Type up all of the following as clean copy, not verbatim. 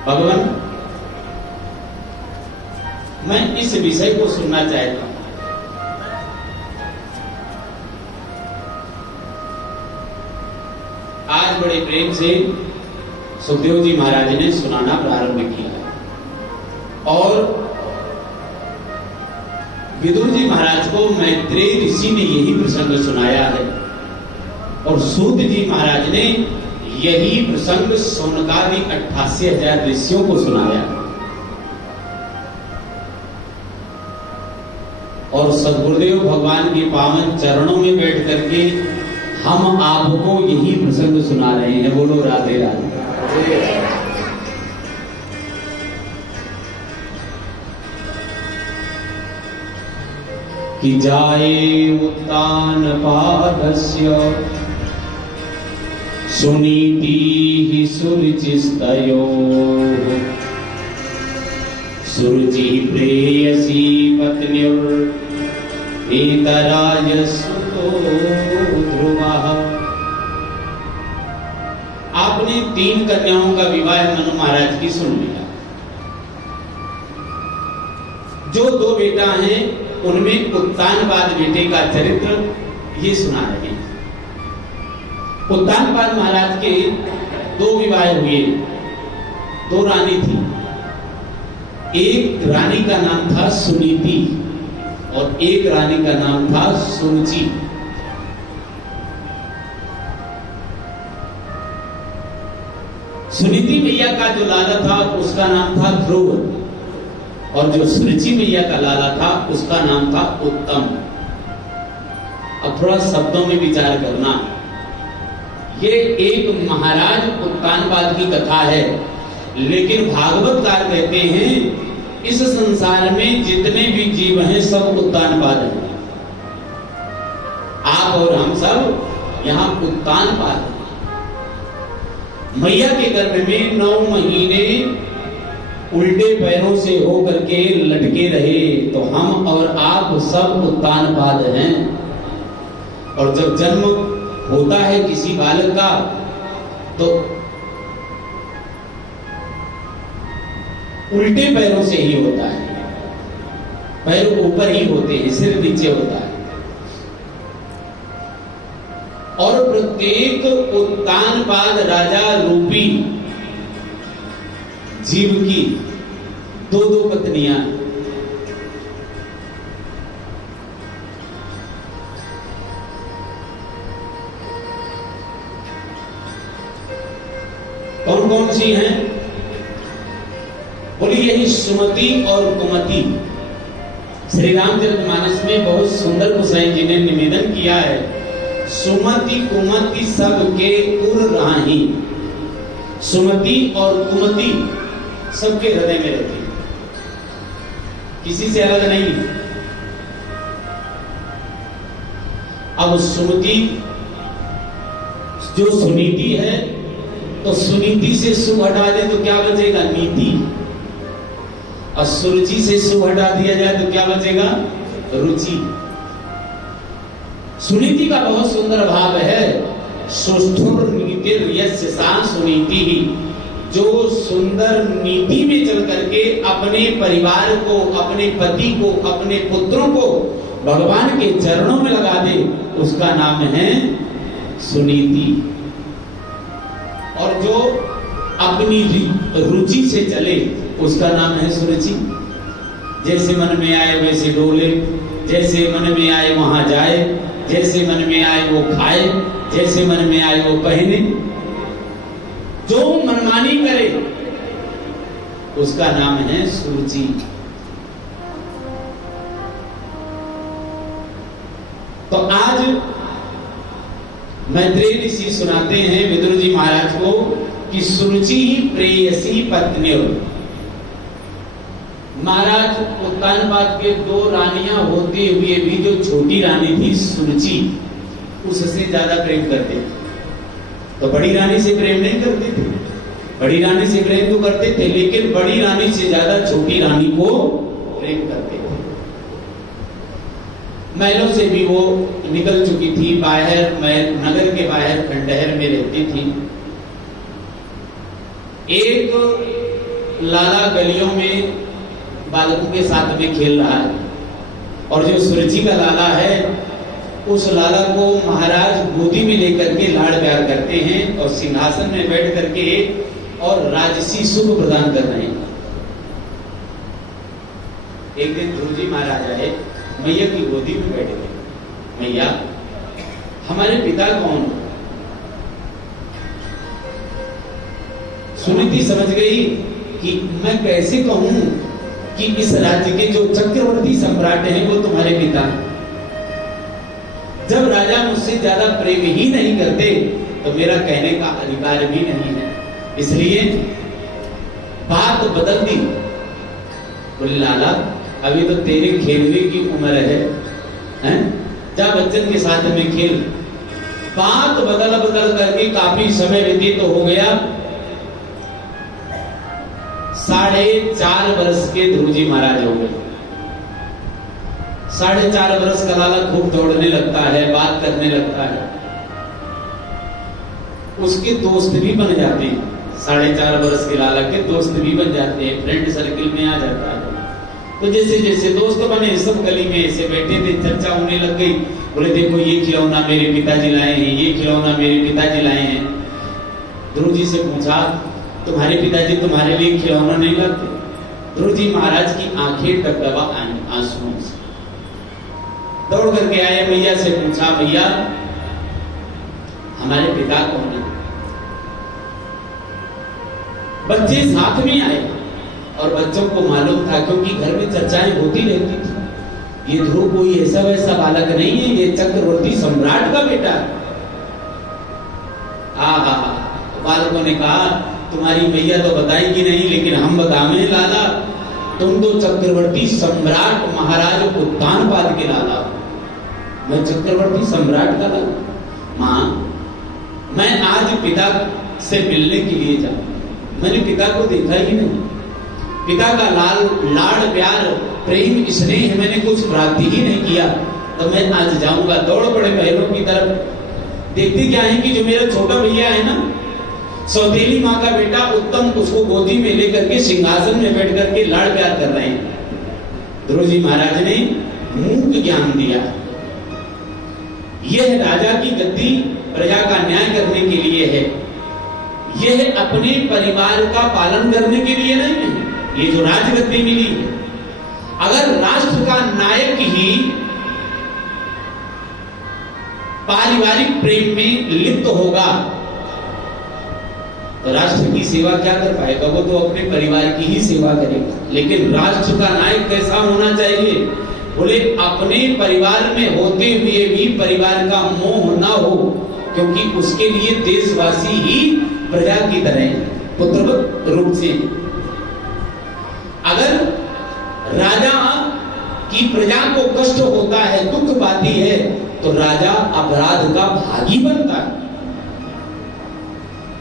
भगवान, मैं इस विषय को सुनना चाहता हूं। आज बड़े प्रेम से सुखदेव जी महाराज ने सुनाना प्रारंभ किया और विदुर जी महाराज को मैत्रेय ऋषि ने यही प्रसंग सुनाया है और सूत जी महाराज ने यही प्रसंग सोनकादि 88,000 ऋषियों को सुनाया और सद्गुरुदेव भगवान के पावन चरणों में बैठ करके हम आपको यही प्रसंग सुना रहे हैं। बोलो राधे राधे। कि जाये उत्तान पादस्य सुनीति सुरुचिस्तयोः सुरुचि प्रेयसी पत्न्युर् वेतराजसुतो ध्रुवः। आपने 3 कन्याओं का विवाह मनु महाराज की सुन लिया। जो 2 बेटा हैं उनमें उत्तानपाद बेटे का चरित्र ये सुना रहे हैं। उत्तानपाद महाराज के 2 विवाह हुए, 2 रानी थी। एक रानी का नाम था सुनीति और एक रानी का नाम था सुरुचि। सुनीति मैया का जो लाला था उसका नाम था ध्रुव और जो सुरुचि मैया का लाला था उसका नाम था उत्तम। अब थोड़ा शब्दों में विचार करना, ये एक महाराज उत्तानपाद की कथा है, लेकिन भागवतकार कहते हैं इस संसार में जितने भी जीव हैं सब उत्तानपाद हैं। आप और हम सब यहाँ उत्तानपाद हैं। मैया के गर्भ में 9 महीने उल्टे पैरों से होकर के लटके रहे तो हम और आप सब उत्तानपाद हैं। और जब जन्म होता है किसी बालक का तो उल्टे पैरों से ही होता है, पैर ऊपर ही होते हैं, सिर नीचे होता है। और प्रत्येक उत्तानपाद राजा रूपी जीव की 2-2 पत्नियां। कौन कौन सी हैं? बोली यही सुमति और कुमति। श्री रामचरितमानस में बहुत सुंदर गोसाई जी ने निवेदन किया है, सुमति कुमति सबके उर राही। सुमति और कुमति सबके हृदय में रहती है, किसी से अलग नहीं। अब सुमति जो सुनीति है तो सुनीति से सु हटा दे तो क्या बचेगा? नीति। और सुरुचि से सु हटा दिया जाए तो क्या बचेगा? रुचि। सुनीति का बहुत सुंदर भाव है, सुष्ठुर नीतिर् यस्य सा सुनीति। जो सुंदर नीति में चल करके अपने परिवार को, अपने पति को, अपने पुत्रों को भगवान के चरणों में लगा दे उसका नाम है सुनीति। और जो अपनी रुचि से चले उसका नाम है सुरुचि। जैसे मन में आए वैसे डोले, जैसे मन में आए वहां जाए, जैसे मन में आए वो खाए, जैसे मन में आए वो पहने, जो मनमानी करे उसका नाम है सुरुचि। तो आज मैत्रेय ऋषि सुनाते हैं विदुर जी महाराज को कि सुरुचि ही प्रेयसी पत्नी। महाराज उत्तानपाद के 2 रानियां होते हुए भी जो छोटी रानी थी सुरुचि, उससे ज्यादा प्रेम करते थे। तो बड़ी रानी से प्रेम नहीं करते थे, बड़ी रानी से प्रेम तो करते थे लेकिन बड़ी रानी से ज्यादा छोटी रानी को प्रेम करते थे। महलों से भी वो निकल चुकी थी, बाहर नगर के बाहर खंडहर में रहती थी। एक लाला गलियों में बालकों के साथ में खेल रहा है और जो सुरुचि का लाला है उस लाला को महाराज गोदी में लेकर के लाड़ प्यार करते हैं और सिंहासन में बैठ करके और राजसी सुख प्रदान कर रहे हैं। एक दिन ध्रुव जी महाराज आए, मैया की गोदी में बैठ गए। मैया, हमारे पिता कौन? सुनीति समझ गई कि मैं कैसे कहूं कि इस राज्य के जो चक्रवर्ती सम्राट हैं वो तुम्हारे पिता। जब राजा मुझसे ज्यादा प्रेम ही नहीं करते तो मेरा कहने का अधिकार भी नहीं है, इसलिए बात बदल दी। बोले लाला, अभी तो तेरे खेलने की उम्र है? जा बच्चन के साथ में खेल। बात बदल बदल करके काफी समय व्यतीत तो हो गया। 4.5 वर्ष के ध्रुव जी महाराज हो गए। 4.5 वर्ष का लाला खूब दौड़ने लगता है, बात करने लगता है, उसके दोस्त भी बन जाते हैं। 4.5 वर्ष के लाला के दोस्त भी बन जाते हैं, फ्रेंड सर्किल में आ जाता है। तो जैसे जैसे दोस्त बने, सब गली में ऐसे बैठे थे, चर्चा होने लग गई। बोले देखो ये खिलौना मेरे पिताजी लाए हैं, ये खिलौना मेरे पिताजी लाए हैं। ध्रुव जी से पूछा, तुम्हारे पिताजी तुम्हारे लिए खिलौना नहीं लाते? ध्रुव जी महाराज की आंखें टपटपा आंसुओं से। दौड़ करके आए, मैया से पूछा, भैया हमारे पिता कौन है? बच्चे साथ में आए और बच्चों को मालूम था, क्योंकि घर में चर्चाएं होती रहती थी, ये ध्रुव कोई ऐसा वैसा बालक नहीं है, ये चक्रवर्ती सम्राट का बेटा है। बालकों ने कहा, तुम्हारी मैया तो बताएगी नहीं, लेकिन हम बतावे लाला, तुम तो चक्रवर्ती सम्राट महाराज उत्तानपाद के लाला। मैं चक्रवर्ती सम्राट का लाला? मां, मैं आज पिता से मिलने के लिए जाऊं, मैंने पिता को देखा ही नहीं। पिता का लाड़ प्यार प्रेम स्नेह मैंने कुछ प्राप्ति ही नहीं किया, तो मैं आज जाऊंगा। दौड़ पड़े बहनों की तरफ। देखते क्या है कि जो मेरा छोटा भैया है ना, सौतेली माँ का बेटा उत्तम, उसको गोदी में लेकर के सिंहासन में बैठ करके लाड़ प्यार कर रहे हैं। ध्रुव जी महाराज ने मूक ज्ञान दिया। यह राजा की गद्दी प्रजा का न्याय करने के लिए है, यह अपने परिवार का पालन करने के लिए नहीं है। ये जो राजगद्दी मिली है, अगर राष्ट्र का नायक ही पारिवारिक प्रेम में लिप्त होगा तो राष्ट्र की सेवा क्या कर पाएगा? वो तो अपने परिवार की ही सेवा करेगा। लेकिन राष्ट्र का नायक कैसा होना चाहिए? बोले अपने परिवार में होते हुए भी परिवार का मोह ना हो, क्योंकि उसके लिए देशवासी ही प्रजा की तरह पुत्रवत रूप से। अगर राजा की प्रजा को कष्ट होता है, दुख पाती है, तो राजा अपराध का भागी बनता है।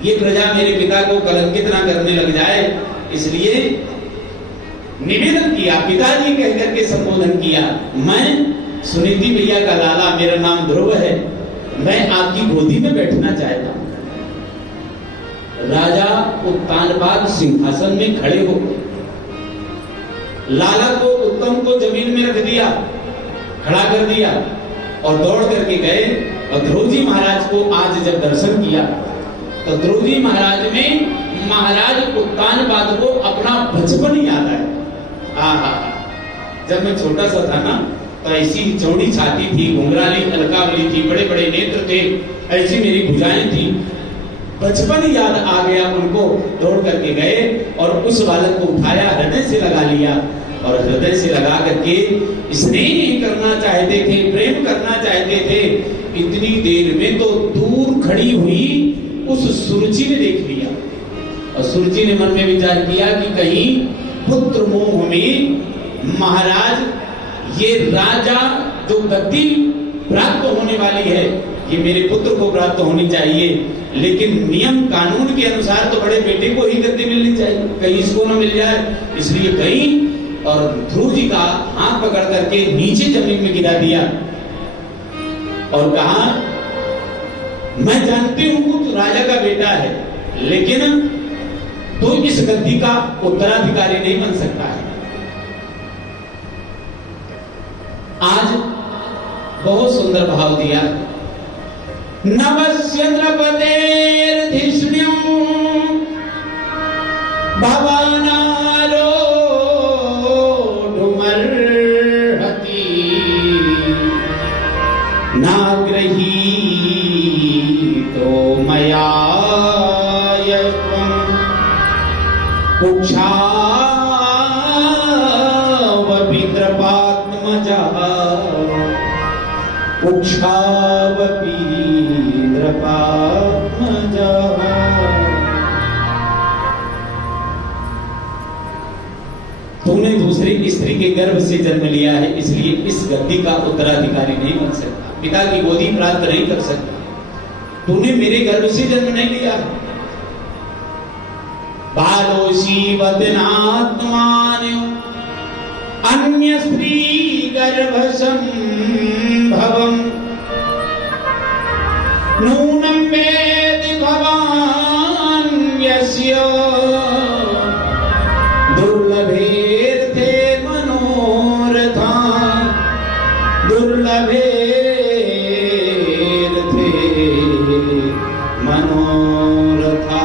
ये प्रजा मेरे पिता को कलंकित ना करने लग जाए, इसलिए निवेदन किया, पिताजी कहकर के संबोधन किया। मैं सुनीति भैया का लाला, मेरा नाम ध्रुव है, मैं आपकी गोदी में बैठना चाहता हूं। राजा उत्तानपाद सिंहासन में खड़े हो गए। लाला को, उत्तम को जमीन में रख दिया, खड़ा कर दिया और दौड़ करके गए। और ध्रुव जी महाराज को आज जब दर्शन किया तो ध्रुव जी महाराज में महाराज उत्तानपाद को अपना बचपन याद आया। जब मैं छोटा सा था ना, तो ऐसी चौड़ी छाती थी, घुंघराली अलकावली थी, बड़े बड़े नेत्र थे, ऐसी मेरी भुजाएं थी। बचपन याद आ गया उनको। दौड़ करके गए और उस बालक को उठाया, हृदय से लगा लिया और हृदय से लगा करके स्नेह करना चाहते थे, प्रेम करना चाहते थे। इतनी देर में तो दूर खड़ी हुई उस सुरुचि ने देख लिया और सुरुचि ने मन में विचार किया कि कहीं पुत्र मोह में महाराज ये राजा जो गद्दी प्राप्त होने वाली है, ये मेरे पुत्र को प्राप्त होनी चाहिए, लेकिन नियम कानून के अनुसार तो बड़े बेटे को ही गद्दी मिलनी चाहिए, कहीं इसको ना मिल जाए। इसलिए गई और ध्रुव जी का हाथ पकड़ करके नीचे जमीन में गिरा दिया और कहा, मैं जानती हूं तू राजा का बेटा है, लेकिन तो इस गद्दी का उत्तराधिकारी नहीं बन सकता है। आज बहुत सुंदर भाव दिया, नवस्य नृपतेर्धिष्ण्यं भवानारोढुमर्हति नागृहीतो मया यत्वं कुक्षावपि द्रपात्मजः कुक्षावपि द्रपात्मजः। तूने दूसरी स्त्री के गर्भ से जन्म लिया है, इसलिए इस गद्दी का उत्तराधिकारी नहीं बन सकता, पिता की गोदी प्राप्त नहीं कर सकता। तूने मेरे गर्भ से जन्म नहीं लिया। बालोशी वदनात्मान्यो अन्य स्त्री गर्भ संभवम नूनं वेदि भवान् यस्य दुर्लभेर्थे मनोरथा दुर्लभेर्थे मनोरथा।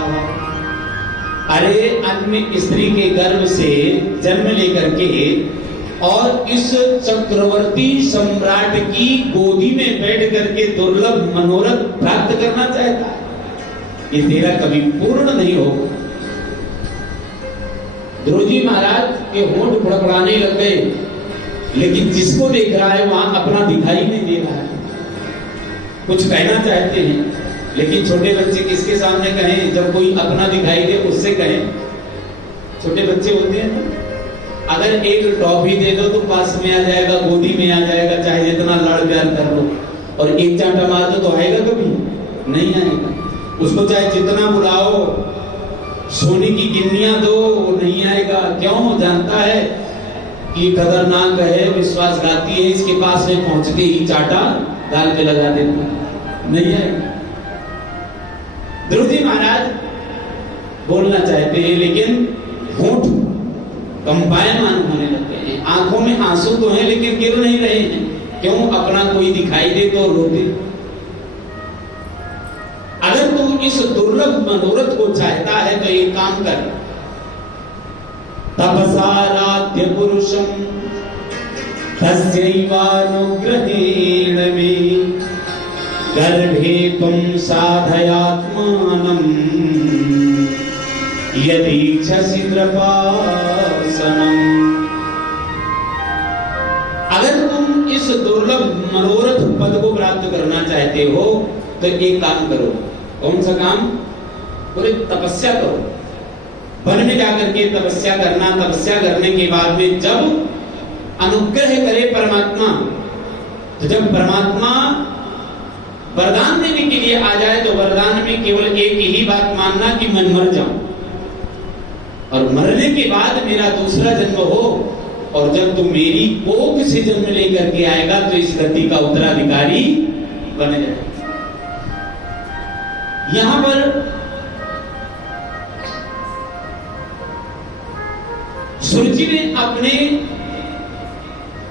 अरे अन्य स्त्री के गर्भ से जन्म लेकर के और इस चक्रवर्ती सम्राट की गोदी में बैठ करके दुर्लभ मनोरथ प्राप्त करना चाहता है, ये तेरा कभी पूर्ण नहीं होगा। ध्रुवजी महाराज के होंठ फड़फड़ाने लग गए, लेकिन जिसको देख रहा है वहां अपना दिखाई नहीं दे रहा है। कुछ कहना चाहते हैं, लेकिन छोटे बच्चे किसके सामने कहें? जब कोई अपना दिखाई दे उससे कहें। छोटे बच्चे होते हैं ना, अगर एक टॉफी दे दो तो पास में आ जाएगा, गोदी में आ जाएगा, चाहे जितना लाड़ प्यार कर लो, और एक चांटा मार दो तो आएगा कभी नहीं आएगा। उसको चाहे जितना बुलाओ, सोने की गिन्नियां दो, नहीं आएगा। क्यों? जानता है कि खतरनाक है, विश्वासघाती है, इसके पास में पहुंचते ही चाटा गाल पे लगा देता, नहीं आएगा। ध्रुव जी महाराज बोलना चाहते हैं, लेकिन होंठ कंपायमान होने लगते हैं, आंखों में आंसू तो हैं लेकिन गिर नहीं रहे हैं। क्यों? अपना कोई दिखाई दे तो रोते। अगर तू इस दुर्लभ मनोरथ को चाहता है तो एक काम कर, तपसाराध्य पुरुषम तस्यैवानुग्रहेण मे गर्भे तुम साधयात्मानं यदीच्छसि द्रपासनम्। अगर तुम इस दुर्लभ मनोरथ पद को प्राप्त करना चाहते हो तो एक काम करो। कौन सा काम? बोले तपस्या करो, वन में जाकर के तपस्या करना। तपस्या करने के बाद में जब अनुग्रह करे परमात्मा, तो जब परमात्मा वरदान देने के लिए आ जाए तो वरदान में केवल एक ही बात मानना कि मैं मर जाऊं, और मरने के बाद मेरा दूसरा जन्म हो, और जब तुम मेरी कोख से जन्म लेकर के आएगा तो इस गद्दी का उत्तराधिकारी बन जाएगा। यहां पर सुरुचि ने अपने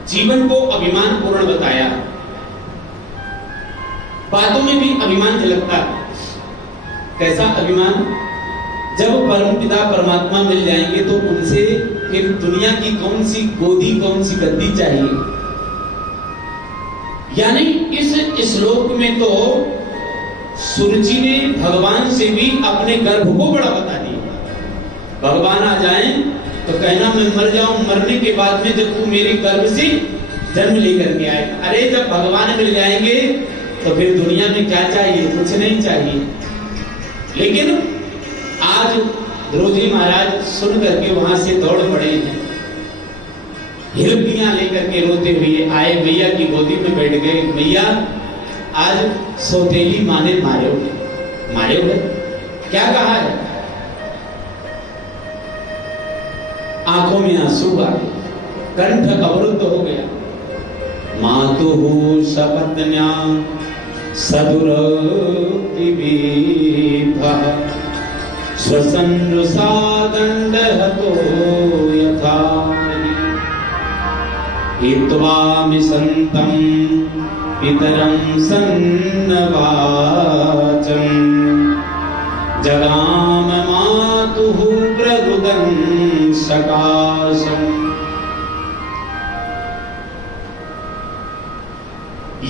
जीवन को अभिमान पूर्ण बताया। बातों में भी अभिमान झलकता है। कैसा अभिमान? जब परम पिता परमात्मा मिल जाएंगे तो उनसे फिर दुनिया की कौन सी गोदी, कौन सी गद्दी चाहिए। यानी इस श्लोक में तो सुरुचि ने भगवान से भी अपने गर्भ को बड़ा बता दिया। भगवान आ जाएं तो कहना मैं मर जाऊं, मरने के बाद में जब तू मेरे गर्भ से जन्म लेकर के आए। अरे जब भगवान मिल जाएंगे तो फिर दुनिया में क्या चाहिए? कुछ नहीं चाहिए। लेकिन आज ध्रुवजी महाराज सुन करके वहां से दौड़ पड़े हैं, हिरपियां लेकर के रोते हुए आए, मैया की गोदी में बैठ गए। मैया आज सौतेली माँ ने मारे हो। क्या कहा है? आंखों में आंसू आ गए, कंठ अवरुद्ध हो गया। मातुः सपत्न्या सदुर विविधः स्वसन्नुषा दण्डहतो यथा हित्वामि सन्तं पितरं सन्नवाचं जगाम मातुः प्ररुदं सकाशम्।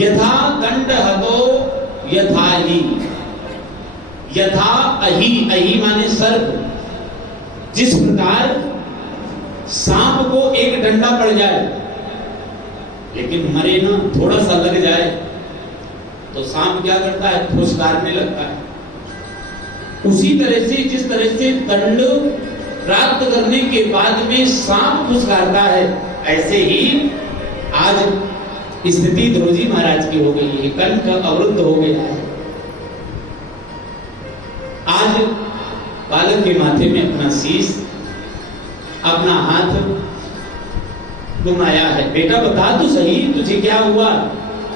यथा दण्डहतो यथा ही, यथा अहि, अहि माने सर्प। जिस प्रकार सांप को एक डंडा पड़ जाए लेकिन मरे ना, थोड़ा सा लग जाए तो सांप क्या करता है, फुसकारने लगता है। उसी तरह से जिस तरह से दंड प्राप्त करने के बाद में सांप फुसकारता है, ऐसे ही आज स्थिति ध्रुवजी महाराज की हो गई है, कंठ अवरुद्ध हो गया है। आज बालक के माथे में अपना शीश, अपना हाथ घुमाया है। बेटा बता तो सही, तुझे क्या हुआ?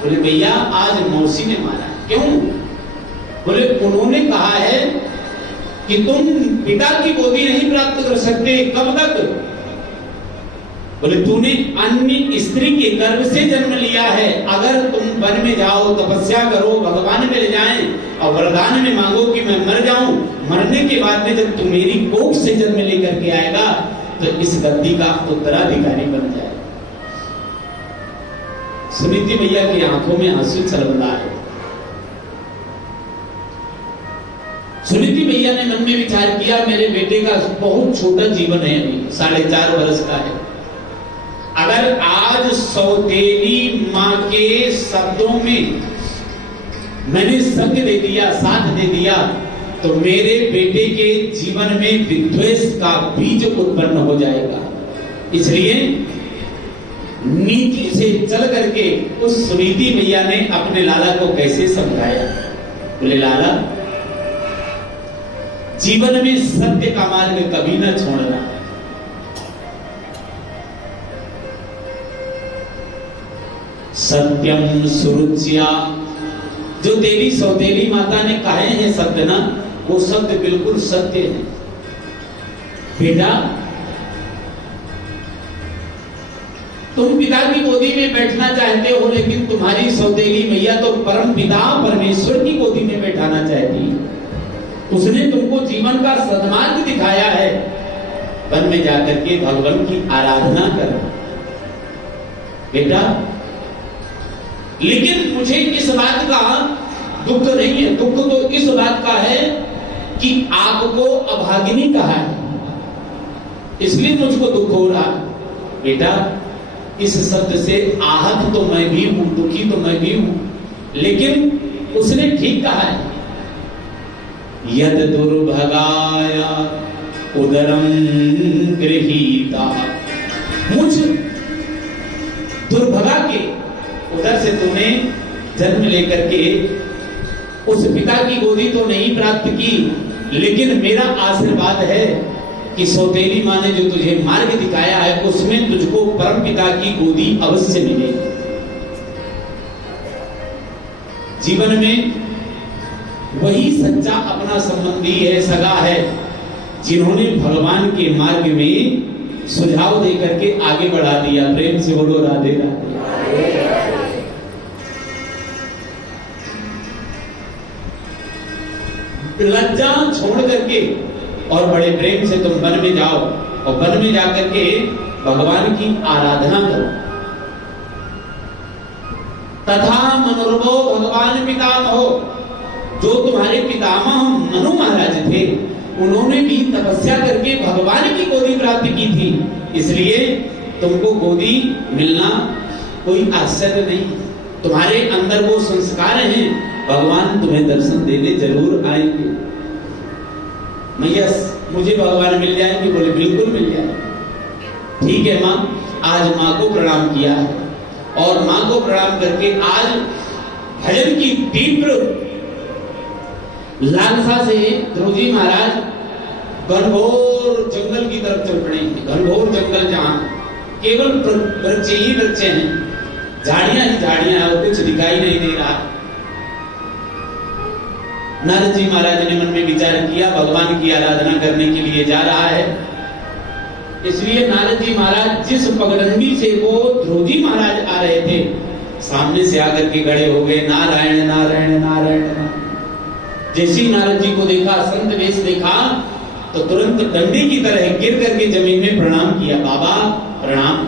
बोले भैया आज मौसी ने मारा। क्यों? बोले उन्होंने कहा है कि तुम पिता की गोदी नहीं प्राप्त कर सकते। कब तक? बोले तूने अन्य स्त्री के गर्भ से जन्म लिया है। अगर तुम वन में जाओ, तपस्या करो, भगवान मिल जाएं और वरदान में मांगो कि मैं मर जाऊं, मरने के बाद में जब तू मेरी कोख से जन्म लेकर के आएगा तो इस गद्दी का उत्तराधिकारी बन जाए। सुनीति भैया की आंखों में आंसू छलकता है। सुनीति भैया ने मन में विचार किया, मेरे बेटे का बहुत छोटा जीवन है, अभी 4.5 वर्ष का है। अगर आज सौतेली मां के शब्दों में मैंने संग दे दिया, साथ दे दिया, तो मेरे बेटे के जीवन में विद्वेष का बीज उत्पन्न हो जाएगा। इसलिए नीति से चल करके उस सुनीति भैया ने अपने लाला को कैसे समझाया। बोले लाला, जीवन में सत्य का मार्ग कभी न छोड़ना। सत्यम सुरुच्या, जो तेरी सौतेली माता ने कहे हैं सत्य ना, वो सत्य बिल्कुल सत्य है। बेटा तुम पिता की गोदी में बैठना चाहते हो, लेकिन तुम्हारी सौतेली मैया तो परम पिता परमेश्वर की गोदी में बैठाना चाहती है। उसने तुमको जीवन का सद्मार्ग दिखाया है। वन में जाकर के भगवान की आराधना कर बेटा। लेकिन मुझे इस बात का दुख नहीं है, दुख तो इस बात का है कि आपको अभागिनी कहा है, इसलिए मुझको दुख हो रहा। बेटा इस शब्द से आहत तो मैं भी हूं, दुखी तो मैं भी हूं, लेकिन उसने ठीक कहा है, यद दुर्भगाय उदरम गृहीता। मुझ दुर्भगा के उधर से तूने जन्म लेकर के उस पिता की गोदी तो नहीं प्राप्त की, लेकिन मेरा आशीर्वाद है कि सौतेली मां ने जो तुझे मार्ग दिखाया है उसमें तुझको परम पिता की गोदी अवश्य मिलेगी। जीवन में वही सच्चा अपना संबंधी है, सगा है, जिन्होंने भगवान के मार्ग में सुझाव देकर के आगे बढ़ा दिया। प्रेम से बोलो राधे राधे। लज्जा छोड़ करके और बड़े प्रेम से तुम वन में जाओ और वन में जाकर के भगवान की आराधना करो। तथा मनुर्वो भगवान पितामहो, जो तुम्हारे पितामह मनु महाराज थे, उन्होंने भी तपस्या करके भगवान की गोदी प्राप्त की थी। इसलिए तुमको गोदी मिलना कोई आश्चर्य नहीं। तुम्हारे अंदर वो संस्कार हैं, भगवान तुम्हें दर्शन देने जरूर आएंगे। मैया मुझे भगवान मिल जाएंगे? बोले बिल्कुल मिल जाएंगे। ठीक है माँ, आज माँ को प्रणाम किया है और माँ को प्रणाम करके आज भजन की तीव्र लालसा से ध्रुवजी महाराज घनघोर जंगल की तरफ चल पड़ेंगे। घनघोर जंगल जहां केवल वृक्ष ही वृक्ष हैं, झाड़ियां ही झाड़ियां हैं और कुछ दिखाई नहीं दे रहा। नारद जी महाराज ने मन में विचार किया, भगवान की आराधना करने के लिए जा रहा है, इसलिए नारद जी महाराज जिस पगडंडी से वो ध्रुव जी महाराज आ रहे थे, सामने से आकर के खड़े हो गए, नारायण नारायण नारायण नारायण। जैसे ही नारद जी को देखा, संत वेश देखा, तो तुरंत डंडे की तरह गिर करके जमीन में प्रणाम किया। बाबा प्रणाम।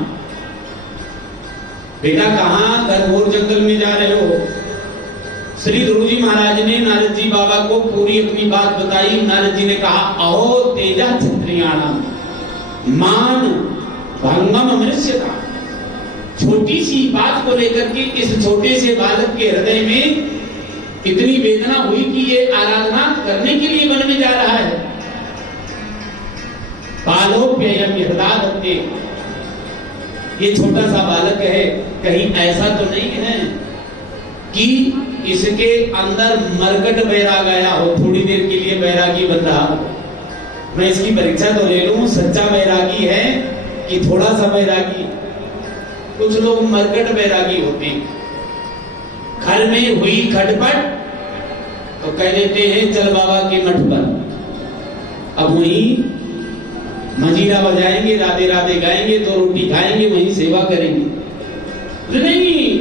बेटा कहाँ घनघोर जंगल में जा रहे हो? श्री ध्रुव जी महाराज ने नारद जी बाबा को पूरी अपनी बात बताई। नारद जी ने कहा, अहो तेजा क्षत्रियाणाम मान भंगम मनुष्यता। छोटी सी बात को लेकर के इस छोटे से बालक के हृदय में इतनी वेदना हुई कि ये आराधना करने के लिए वन में जा रहा है। बालोप्ययम हृदय, ये छोटा सा बालक है, कहीं ऐसा तो नहीं है कि इसके अंदर मरकट बैराग आया हो, थोड़ी देर के लिए बैरागी बन रहा हो। मैं इसकी परीक्षा तो ले लूं, सच्चा बैरागी है कि थोड़ा सा बैरागी। कुछ लोग मरकट बैरागी होते हैं, घर में हुई खटपट तो कह देते हैं चल बाबा के मठ पर, अब वहीं मंजीरा बजाएंगे, राधे राधे गाएंगे, तो रोटी खाएंगे, वहीं सेवा करेंगे। नहीं,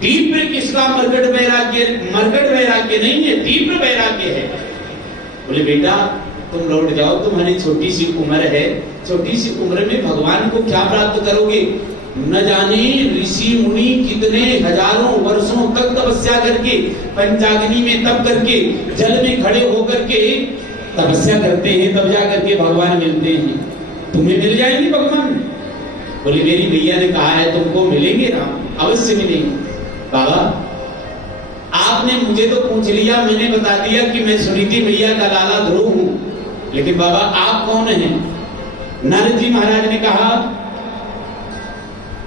तीव्र किसका मरकट वैराग्य नहीं है, तीव्र वैराग्य है। बोले बेटा तुम लौट जाओ, तुम्हारी छोटी सी उम्र है, छोटी सी उम्र में भगवान को क्या प्राप्त करोगे? न जाने ऋषि मुनि कितने हजारों वर्षों तक तपस्या करके, पंचाग्नि में तप करके, जल में खड़े होकर के तपस्या करते हैं, तब जा करके भगवान मिलते हैं। तुम्हें मिल जाएंगे भगवान? बोले मेरी भैया ने कहा है तुमको मिलेंगे राम, अवश्य मिलेंगे। बाबा आपने मुझे तो पूछ लिया, मैंने बता दिया कि मैं सुनीति भैया का लाला ध्रुव हूं, लेकिन बाबा आप कौन हैं? नारद जी महाराज ने कहा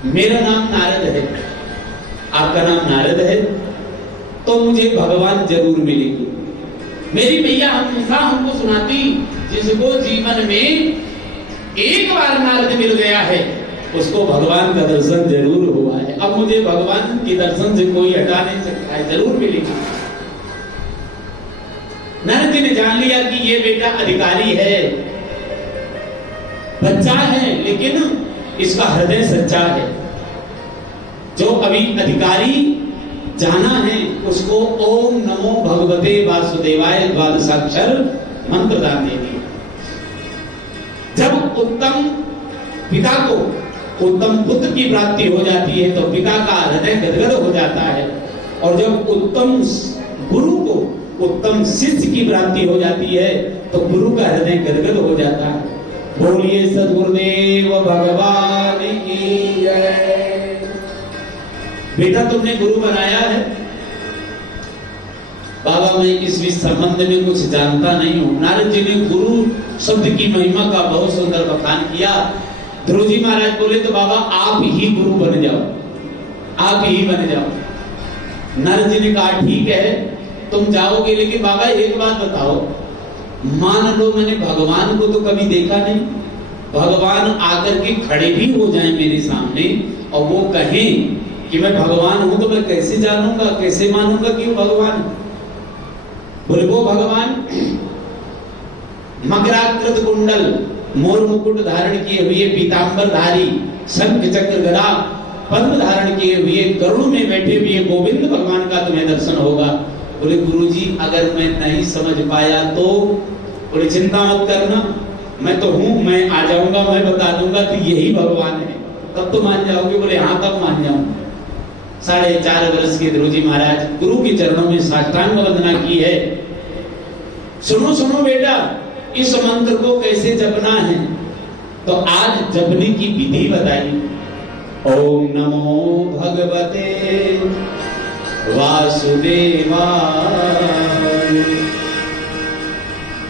मेरा नाम नारद है, आपका नाम नारद है, तो मुझे भगवान जरूर मिलेंगे। मेरी भैया हमेशा हमको सुनाती, जिसको जीवन में एक बार नारद मिल गया है उसको भगवान का दर्शन जरूर हुआ है। अब मुझे भगवान के दर्शन से कोई हटा नहीं सकता है, जरूर मिलेगा। नारद जी ने जान लिया कि ये बेटा अधिकारी है, बच्चा है, लेकिन इसका हृदय सच्चा है। जो अभी अधिकारी जाना है उसको ओम नमो भगवते वासुदेवाय द्वादशाक्षर मंत्र दान दे दिया। जब उत्तम पिता को उत्तम पुत्र की प्राप्ति हो जाती है तो पिता का हृदय गदगद हो जाता है, और जब उत्तम गुरु को उत्तम शिष्य की प्राप्ति हो जाती है तो गुरु का हृदय गदगद हो जाता है। बोलिए सद्गुरुदेव भगवान की जय। बेटा तुमने गुरु बनाया है? बाबा मैं इस संबंध में कुछ जानता नहीं हूं। नारद जी ने गुरु शब्द की महिमा का बहुत सुंदर बखान किया। ध्रुव जी महाराज बोले तो बाबा आप ही गुरु बन जाओ, आप ही बन जाओ। नारद जी ने कहा ठीक है तुम जाओगे, लेकिन बाबा एक बात बताओ, मान लो मैंने भगवान को तो कभी देखा नहीं, भगवान आकर के खड़े भी हो जाएं मेरे सामने और वो कहें कि मैं भगवान हूं, तो मैं कैसे जानूंगा, कैसे मानूंगा कि वो भगवान? बोले वो भगवान मकराकृत कुंडल, मोर मुकुट धारण किए हुए, पीतांबर धारी, शंख चक्र गदा पद्म धारण किए हुए, गरुड़ में बैठे हुए गोविंद भगवान का तुम्हें दर्शन होगा। बोले गुरुजी अगर मैं नहीं समझ पाया तो? बोले चिंता मत करना, मैं तो हूं, मैं आ जाऊंगा, मैं बता दूंगा कि यही भगवान है, तब तो मान जाओगे। बोले हाँ तब मान जाऊंगा। 4.5 वर्ष के ध्रुव जी महाराज गुरु के चरणों में साष्टांग वंदना की है। सुनो सुनो बेटा, इस मंत्र को कैसे जपना है, तो आज जपने की विधि बताई। ओम नमो भगवते वासुदेवाय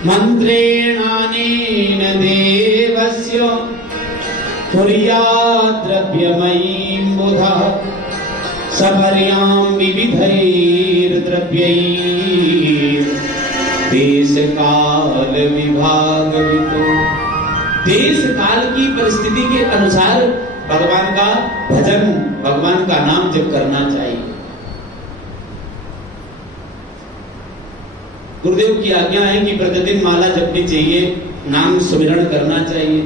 मंत्रेणानेन देवस्य कुर्यात् द्रव्यमयीं बुधः सपर्यां विविधैर्द्रव्यैः देश काल विभाग विदो। देश काल की परिस्थिति के अनुसार भगवान का भजन, भगवान का नाम जप करना चाहिए। गुरुदेव की आज्ञा है कि प्रतिदिन माला जपनी चाहिए, नाम सुमिरन करना चाहिए,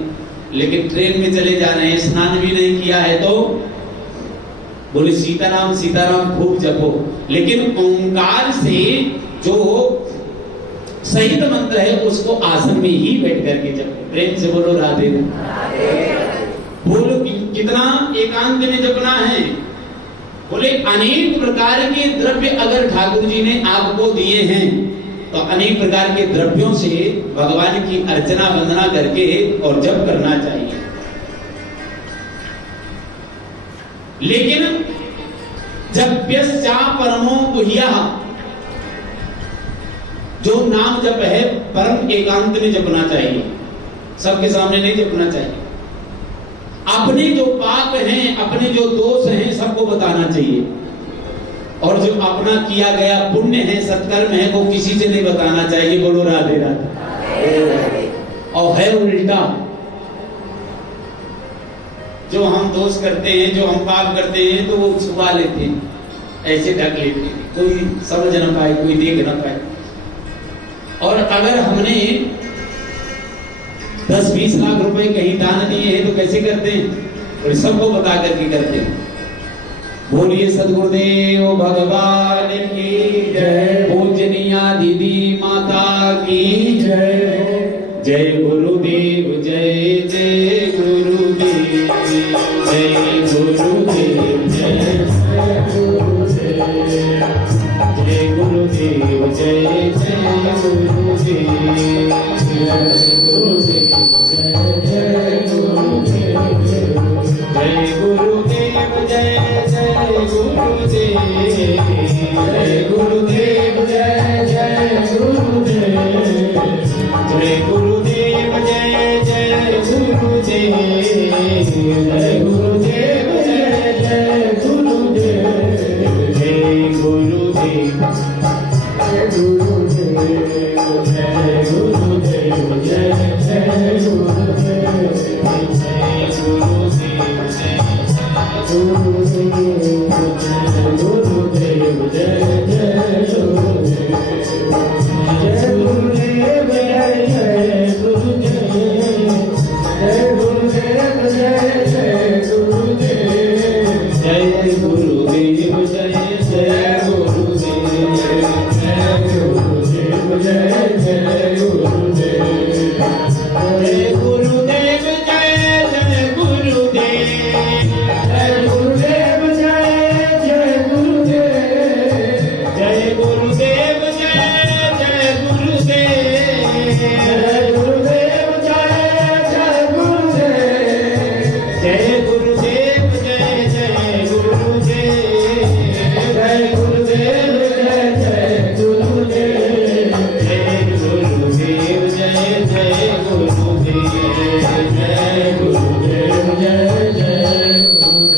लेकिन ट्रेन में चले जा रहे हैं, स्नान भी नहीं किया है तो बोले सीताराम सीताराम खूब जपो। लेकिन ओंकार से जो सहित मंत्र है उसको आसन में ही बैठ करके जपो। प्रेम से बोलो राधे राधे। बोलो कितना एकांत में जपना है। बोले अनेक प्रकार के द्रव्य अगर ठाकुर जी ने आपको दिए हैं तो अनेक प्रकार के द्रव्यों से भगवान की अर्चना वंदना करके और जप करना चाहिए। लेकिन जप्यश्चा परमो गुह्यः, जो नाम जप है परम एकांत में जपना चाहिए, सबके सामने नहीं जपना चाहिए। अपने जो पाप हैं, अपने जो दोष हैं, सबको बताना चाहिए, और जो अपना किया गया पुण्य है, सत्कर्म है, वो किसी से नहीं बताना चाहिए। बोलो राधे राधे। और है उल्टा, जो हम दोष करते हैं, जो हम पाप करते हैं, तो वो छुपा लेते हैं, ऐसे ढक लेते हैं, कोई समझ ना पाए, कोई देख ना पाए। और अगर हमने 10-20 लाख रुपए कहीं दान दिए हैं तो कैसे करते हैं? और सबको बता करके करते हैं। बोलिए सद्गुरुदेव भगवान की जय। पूजनीया दीदी माता की जय। जय गुरुदेव जय जय गुरुदेव जय गुरुदेव जय गुरुदेव जय गुरुदेव जय जय गुरुदेव जय गुरुदेव जय गुरुदेव जय गुरुदेव जय जय गुरुदेव जय गुरुदेव जय जय गुरुदेव जय गुरुदेव जय जय गुरुदेव जय गुरुदेव जय जय गुरुदेव जय गुरुदेव जय गुरुदेव जय गुरुदेव जय जय गुरुदेव जय गुरुदेव जय जय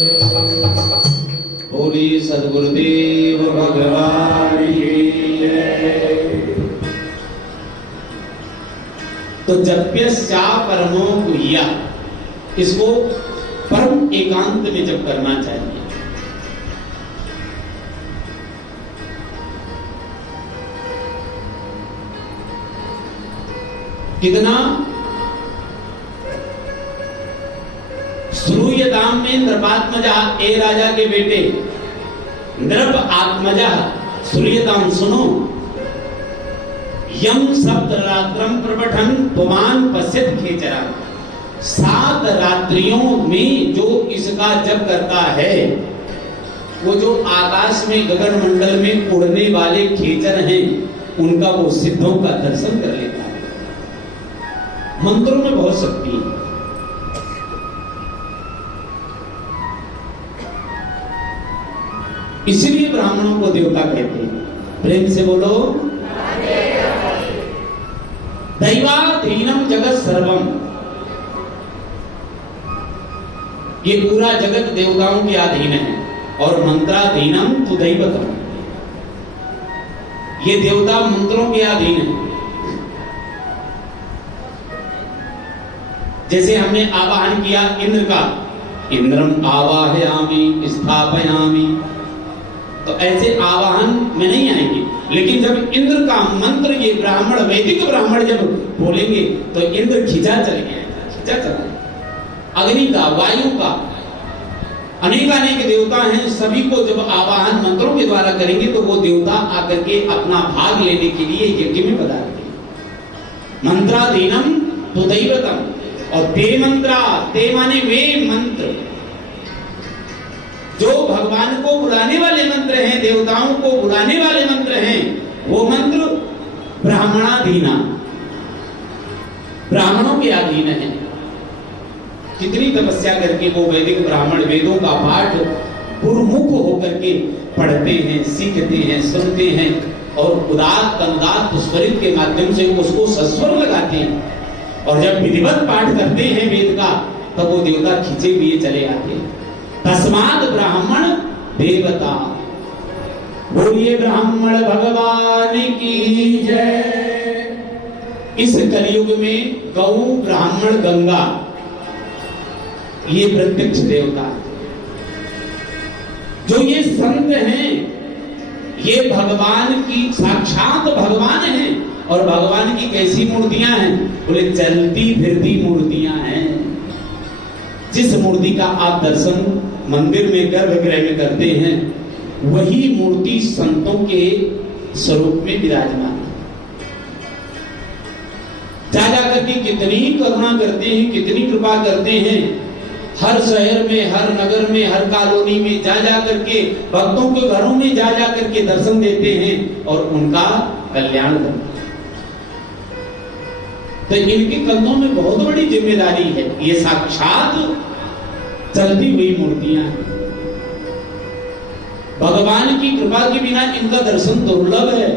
सद्गुरुदेव भगवान की जय। तो जप्यश्चा परमो गुह्यः, इसको परम एकांत में जप करना चाहिए। कितना श्रूयताम में नृपात्मजा, ए राजा के बेटे नृप आत्मजा, श्रूयताम सुनो, यम सप्त रात्रम प्रपठन पुमान पश्यत खेचरा, 7 रात्रियों में जो इसका जप करता है वो जो आकाश में गगन मंडल में उड़ने वाले खेचर हैं उनका वो सिद्धों का दर्शन कर लेता है। मंत्रों में बहुत शक्ति है। इसलिए ब्राह्मणों को देवता कहते हैं। प्रेम से बोलो दैवाधीनम जगत सर्वम, ये पूरा जगत देवताओं के अधीन है। और मंत्राधीनम तु दैवतम, ये देवता मंत्रों के अधीन है। जैसे हमने आवाहन किया इंद्र का, इंद्रम आवाहयामि स्थापयामि, तो ऐसे आवाहन में नहीं आएंगे, लेकिन जब इंद्र का मंत्र ये ब्राह्मण, वैदिक ब्राह्मण जब बोलेंगे तो इंद्र खिंचा चले गए, खिंचा चला। अग्नि का, वायु का, अनेकानेक देवता हैं, सभी को जब आवाहन मंत्रों के द्वारा करेंगे तो वो देवता आकर के अपना भाग लेने के लिए यज्ञ में पधारेंगे। मंत्राधीनम तो दैवतम, और ते मंत्रा, ते माने वे मंत्र, जो भगवान को बुलाने वाले मंत्र हैं, देवताओं को बुलाने वाले मंत्र हैं, वो मंत्र ब्राह्मणाधीना, ब्राह्मणों के अधीन है। कितनी तपस्या करके वो वैदिक ब्राह्मण वेदों का पाठ गुरुमुख होकर के पढ़ते हैं, सीखते हैं, सुनते हैं और उदात्त अनुदात्त स्वरित के माध्यम से उसको सस्वर लगाते हैं। और जब विधिवत पाठ करते हैं वेद का, तब वो देवता खींचे हुए चले आते हैं। तस्मात् ब्राह्मण देवता, बोलिए ब्राह्मण भगवान की जय। इस कलयुग में गौ, ब्राह्मण, गंगा, ये प्रत्यक्ष देवता, जो ये संत हैं, ये भगवान की साक्षात भगवान हैं। और भगवान की कैसी मूर्तियां हैं? बोले चलती फिरती मूर्तियां हैं। जिस मूर्ति का आप दर्शन मंदिर में, गर्भगृह में करते हैं, वही मूर्ति संतों के स्वरूप में विराजमान है। जा जाकर के कितनी करुणा करते हैं, कितनी कृपा करते हैं। हर शहर में, हर नगर में, हर कॉलोनी में जा जा करके, भक्तों के घरों में जा जा करके दर्शन देते हैं और उनका कल्याण करते हैं। तो इनके कंधों में बहुत बड़ी जिम्मेदारी है। ये साक्षात चलती हुई मूर्तियां हैं। भगवान की कृपा के बिना इनका दर्शन दुर्लभ है।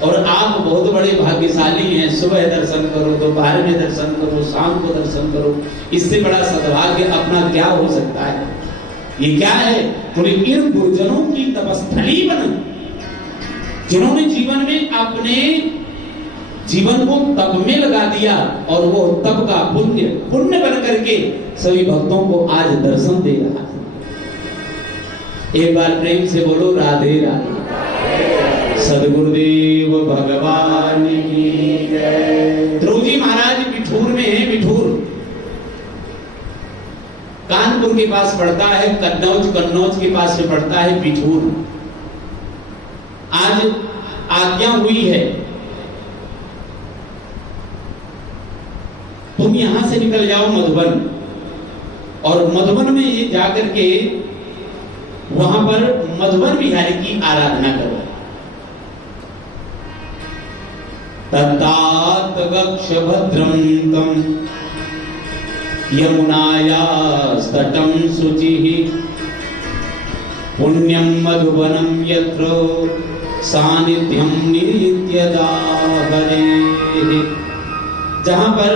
और आप बहुत बड़े भाग्यशाली हैं। सुबह दर्शन करो, दोपहर में दर्शन करो, शाम को दर्शन करो। इससे बड़ा सद्भाग्य अपना क्या हो सकता है? ये क्या है? बोले इन गुरुजनों की तपस्थली बन, जिन्होंने जीवन में अपने जीवन को तप में लगा दिया और वो तप का पुण्य बन करके सभी भक्तों को आज दर्शन दे रहा है। एक बार प्रेम से बोलो राधे राधे। सदगुरुदेव भगवान की जय। ध्रुव जी महाराज बिठूर में है। बिठूर कानपुर के पास पड़ता है, कन्नौज के पास से पड़ता है बिठूर। आज आज्ञा हुई है तुम यहां से निकल जाओ मधुबन, और मधुबन में ये जाकर के वहां पर मधुबन बिहारी की आराधना करो। तत्तात गक्ष भद्रं तम यमुनायास्तटं शुचिः पुण्यं मधुबनं यत्र सानिध्यं नित्यदा हरेः। जहां पर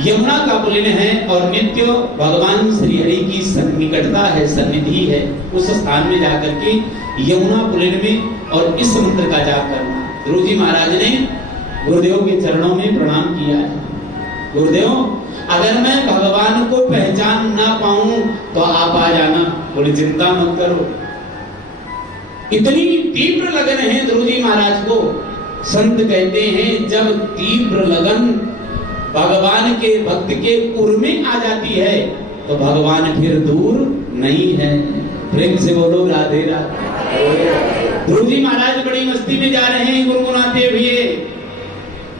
यमुना का पुलिन है और नित्य भगवान श्री हरि की सन्निकटता है, सन्निधि है, उस स्थान में जाकर के यमुना पुलिन में और इस मंत्र का जाप करना। ध्रुव जी महाराज ने गुरुदेव के चरणों में प्रणाम किया है। गुरुदेव, अगर मैं भगवान को पहचान ना पाऊं तो आप आ जाना। बोले चिंता मत करो। इतनी तीव्र लगन है ध्रुव जी महाराज को। संत कहते हैं जब तीव्र लगन भगवान के भक्त के उर में आ जाती है तो भगवान फिर दूर नहीं है। प्रेम से बोलो राधे राधे। ध्रुव जी महाराज बड़ी मस्ती में जा रहे हैं गुनगुनाते हुए।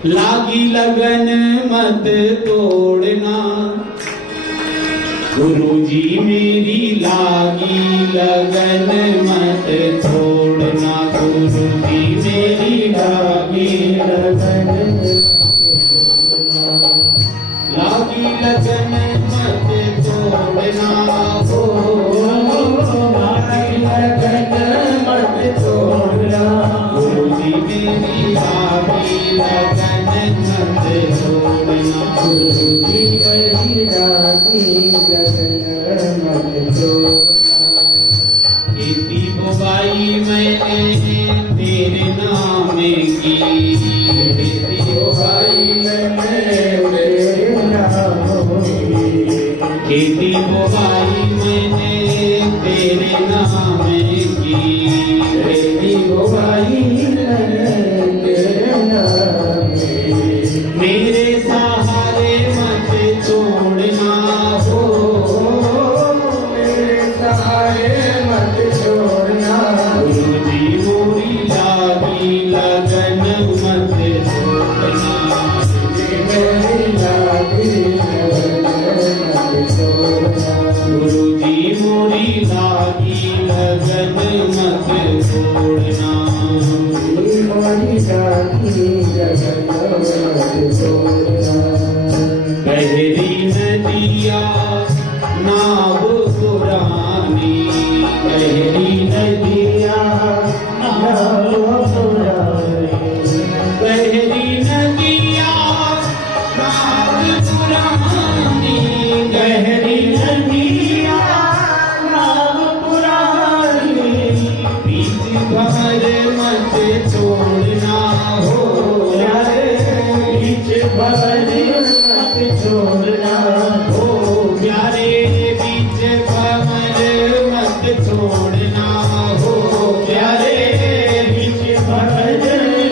लागी लगन मत तोड़ना गुरुजी मेरी, लागी लगन मत छोड़ना गुरुजी मेरी, लागी लगन, लागी लगन मत तोड़ना हो, लागी लगन मत तोड़ना गुरुजी मेरी, लागी लगन मत छोड़ना गुरुजी मेरी, लागी लगन मत छोड़ना। खेती बुवाई मैंने तेरे नाम की, खेती बुवाई मैंने, खेती बुवाई मैंने तेरे नाम की, खेती बुवाई छोड़ना, हो प्यारे बीच कमल मत छोड़ना, हो प्यारे बीच कमल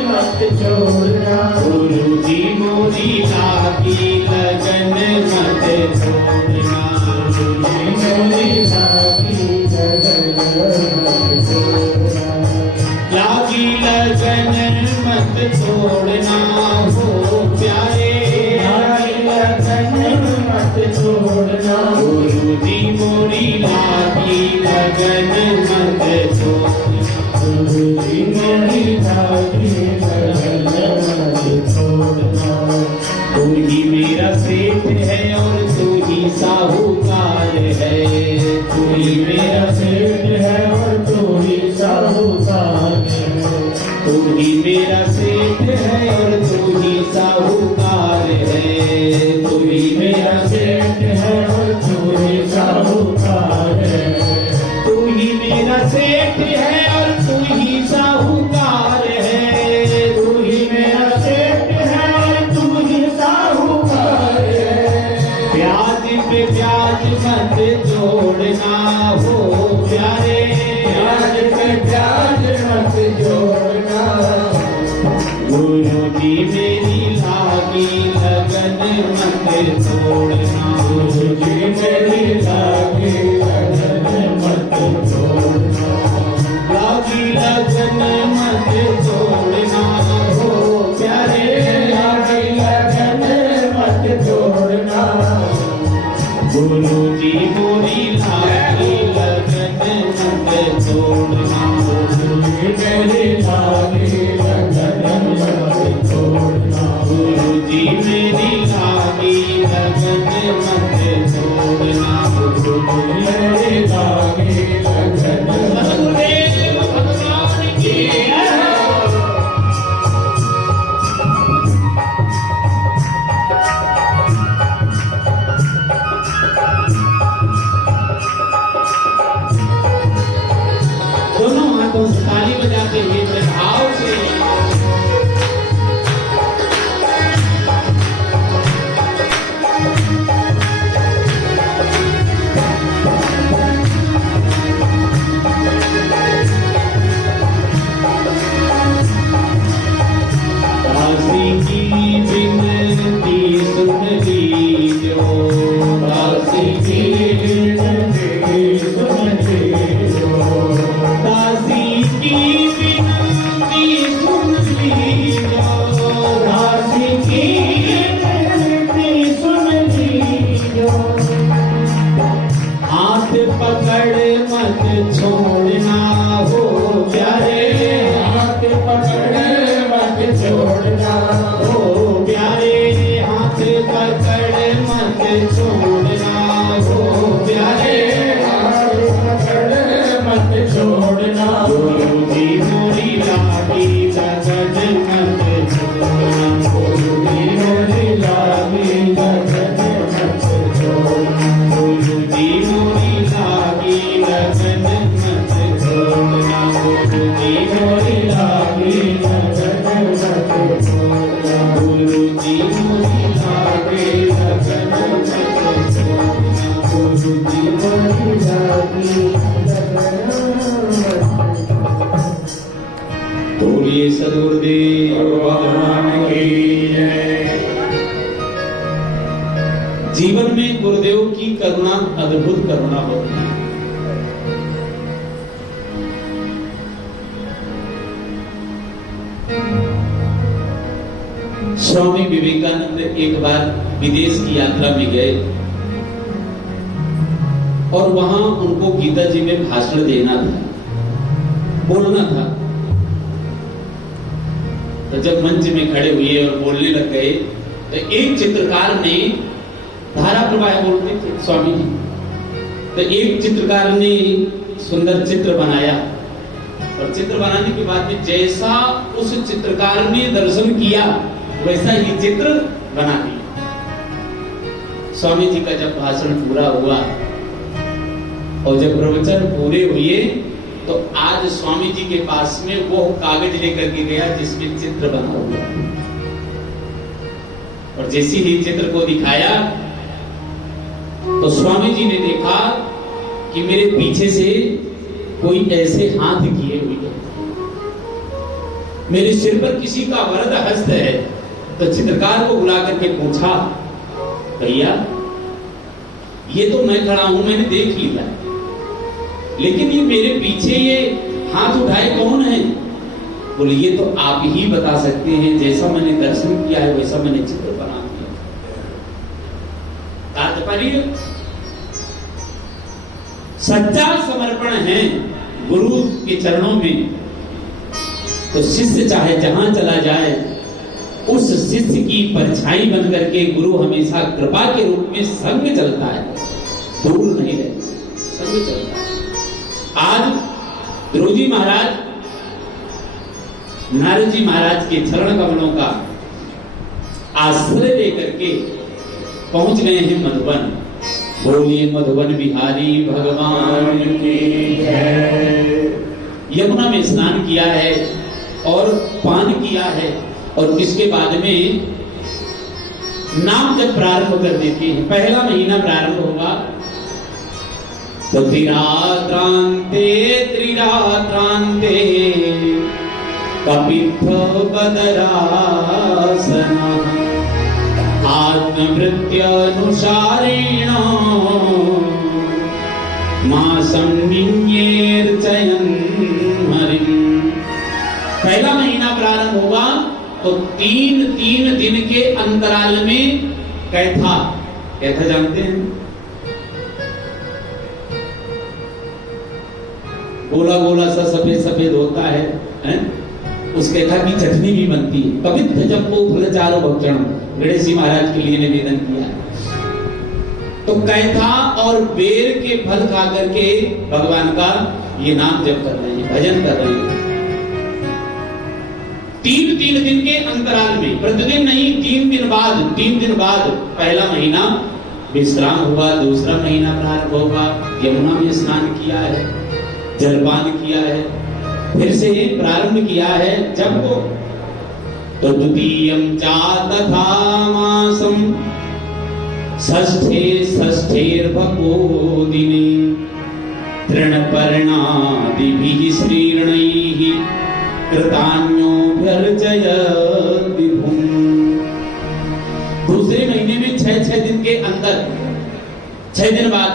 मत छोड़ना, गुरु जी मोरी लागी लगन मत छोड़ना, मोरी लागी लगन मत छोड़ना, लागी लगन मत छोड़ना, हो प्यारे लागी लगन मत छोड़ना, गुरु जी मोरी लागी लगन मत छोड़ना, गुरु जी मोरी लागी लगन मत छोड़ना, तू ही मेरा सेठ है और तू ही साहूकार है, तू ही मेरा सेठ है और तू ही साहूकार है, तू ही मेरा सेठ है और तू ही साहूकार है, तू ही मेरा सेठ है और तू ही साहूकार है, तू ही मेरा सेठ है और तू ही साहूकार है, तू ही मेरा सेठ है और तू ही साहूकार है, ब्याज पे ब्याज मत जोड़ना, हो प्यारे ब्याज पे ब्याज मत जोड़ना, गुरु जी मेरी लागी लगन मत छोड़ना, गुरु जी मेरी लागी लगन मत छोड़ना, लागी लगन मत छोड़ना, हो प्यारे लागी लगन मत छोड़ना, गुरु जी मोरी लागी लगन मत छोड़ना, मेरी लागी लगन मत छोड़ना, गुरु जी मेरी लागी लगन मत छोड़ना, मेरी लागी लगन सतगुरुदेव भगवान की दोनों हाथों से ताली बजाते हुए बड़े भाव से दासी की विनती सुन लीजो, दासी की विनती सुन लीजो, दासी की विनती सुन लीजो, दासी की विनती सुन लीजो, हाथ पकड़ मत छोड़ना, हो प्यारे हाथ पकड़ मत छोड़ना, हो प्यारे हाथ पकड़ मत छोड़ना, हो प्यारे हाथ पकड़ मत छोड़ना, गुरु जी मोरी लागी लगन मत छोड़ना, गुरु जी मोरी लागी लगन मत छोड़ना, गुरु जी मोरी लागी लगन मत छोड़ना, गुरु जी मोरी लागी लगन मत छोड़ना, गुरु जी मोरी लागी लगन मत छोड़ना, गुरु जी मोरी लागी लगन मत बोलिए सदगुरुदेव भगवान की जय। जीवन में गुरुदेव की करुणा अद्भुत करुणा होती है। स्वामी विवेकानंद एक बार विदेश की यात्रा में गए और वहां उनको गीता जी में भाषण देना था, बोलना था। तो जब मंच में खड़े हुए और बोलने लग गए तो एक चित्रकार ने, धारा प्रवाह बोलते थे स्वामी जी, तो एक चित्रकार ने सुंदर चित्र बनाया और चित्र बनाने के बाद में जैसा उस चित्रकार ने दर्शन किया वैसा ही चित्र बना दिया। स्वामी जी का जब भाषण पूरा हुआ और जब प्रवचन पूरे हुए तो आज स्वामी जी के पास में वो कागज लेकर के गया जिसमें चित्र बना हुआ। और जैसे ही चित्र को दिखाया तो स्वामी जी ने देखा कि मेरे पीछे से कोई ऐसे हाथ किए हुए है, मेरे सिर पर किसी का वरद हस्त है। तो चित्रकार को बुला करके पूछा, भैया ये तो मैं खड़ा हूं, मैंने देख लिया, लेकिन ये मेरे पीछे ये हाथ उठाए कौन है? बोले ये तो आप ही बता सकते हैं, जैसा मैंने दर्शन किया है वैसा मैंने चित्र बना दिया। तात्पर्य सच्चा समर्पण है गुरु के चरणों में, तो शिष्य चाहे जहां चला जाए उस शिष्य की परछाई बन करके गुरु हमेशा कृपा के रूप में संग चलता है, दूर नहीं रहता, संग चलता है। आज ध्रुव जी महाराज नारद जी महाराज के चरण कमलों का आश्रय लेकर के पहुंच गए हैं मधुबन। बोलिए मधुबन बिहारी भगवान की जय। यमुना में स्नान किया है और पान किया है, और इसके बाद में नाम जब प्रारंभ कर देते हैं, पहला महीना प्रारंभ होगा तो त्रिरात्रांते त्रिरात्रांते कपित्थ बदरासन आत्मवृत्त्यनुसारेण मासं निन्येर्चयन् हरिम्। पहला महीना प्रारंभ होगा तो तीन दिन के अंतराल में कैथा जानते हैं, गोला गोला सा सफेद सफेद होता है, उस कैथा की चटनी भी बनती है। पवित्र जम्बो फल चारो भक्षण गणेश जी महाराज के लिए निवेदन किया है। तो कैथा और बेर के फल खा करके भगवान का ये नाम जप कर रहे हैं, भजन कर रहे हैं। तीन दिन के अंतराल में, प्रतिदिन नहीं, 3 दिन बाद पहला महीना विश्राम हुआ, दूसरा महीना प्रारंभ होगा। यमुना में स्नान किया है, जलपान किया है, फिर से प्रारंभ किया है जब को तो द्वितीयं चा तथा मासं षष्ठेर्भको दिने तृणपर्णादिभिः श्रीर्णैः कृतान्योऽभ्यर्चय विभुम्। दूसरे महीने में 6 दिन के अंदर, 6 दिन बाद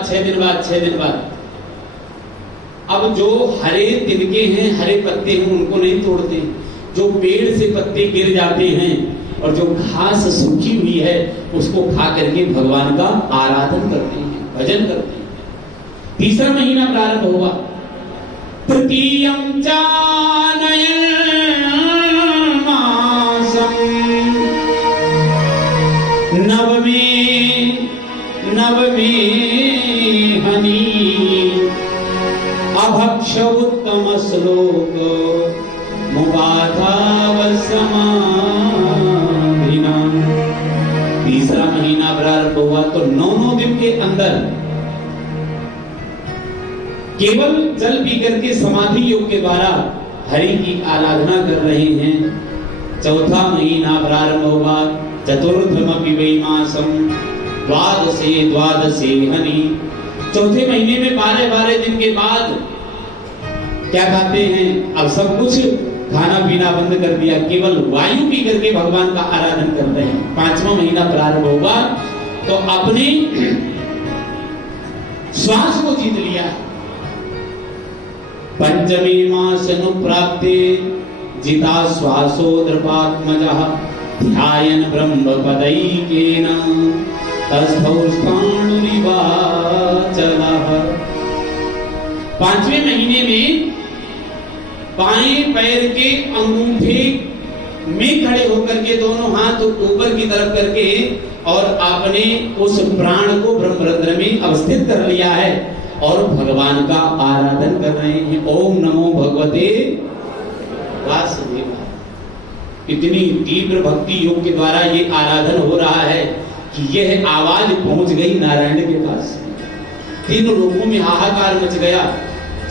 अब जो हरे तिनके हैं, हरे पत्ते हैं, उनको नहीं तोड़ते। जो पेड़ से पत्ते गिर जाते हैं और जो घास सूखी हुई है उसको खा करके भगवान का आराधन करते हैं, भजन करते हैं। तीसरा महीना प्रारंभ हुआ तृतीयं चानयन मासं नवमे हनी अभक्ष उत्तम श्लोक मुबाधावसमाधिना। तीसरा महीना प्रारंभ हुआ तो 9 दिन के अंदर केवल जल पी करके समाधि योग के द्वारा हरि की आराधना कर रहे हैं। चौथा महीना प्रारंभ हुआ चतुर्थमपि वै मासं द्वादशे हनि। चौथे महीने में 12 दिन के बाद क्या खाते हैं? अब सब कुछ खाना पीना बंद कर दिया, केवल वायु पी करके भगवान का आराधन करते हैं। 5वां महीना प्रारंभ होगा तो अपने श्वास को जीत लिया। पंचमी मासनु प्राप्ते जिता श्वासो नृपात्मजः ध्यायन् ब्रह्म पदैकेन तस्थौ स्थाणुरिवाचलः। 5वें महीने में बाएं पैर के अंगूठे में खड़े होकर के दोनों हाथ ऊपर की तरफ करके और आपने उस प्राण को ब्रह्मरंध्र में अवस्थित कर लिया है और भगवान का आराधन कर रहे हैं। ओम नमो भगवते वासुदेवाय। इतनी तीव्र भक्ति योग के द्वारा ये आराधन हो रहा है कि यह आवाज पहुंच गई नारायण के पास। तीनों लोगों में हाहाकार मच गया।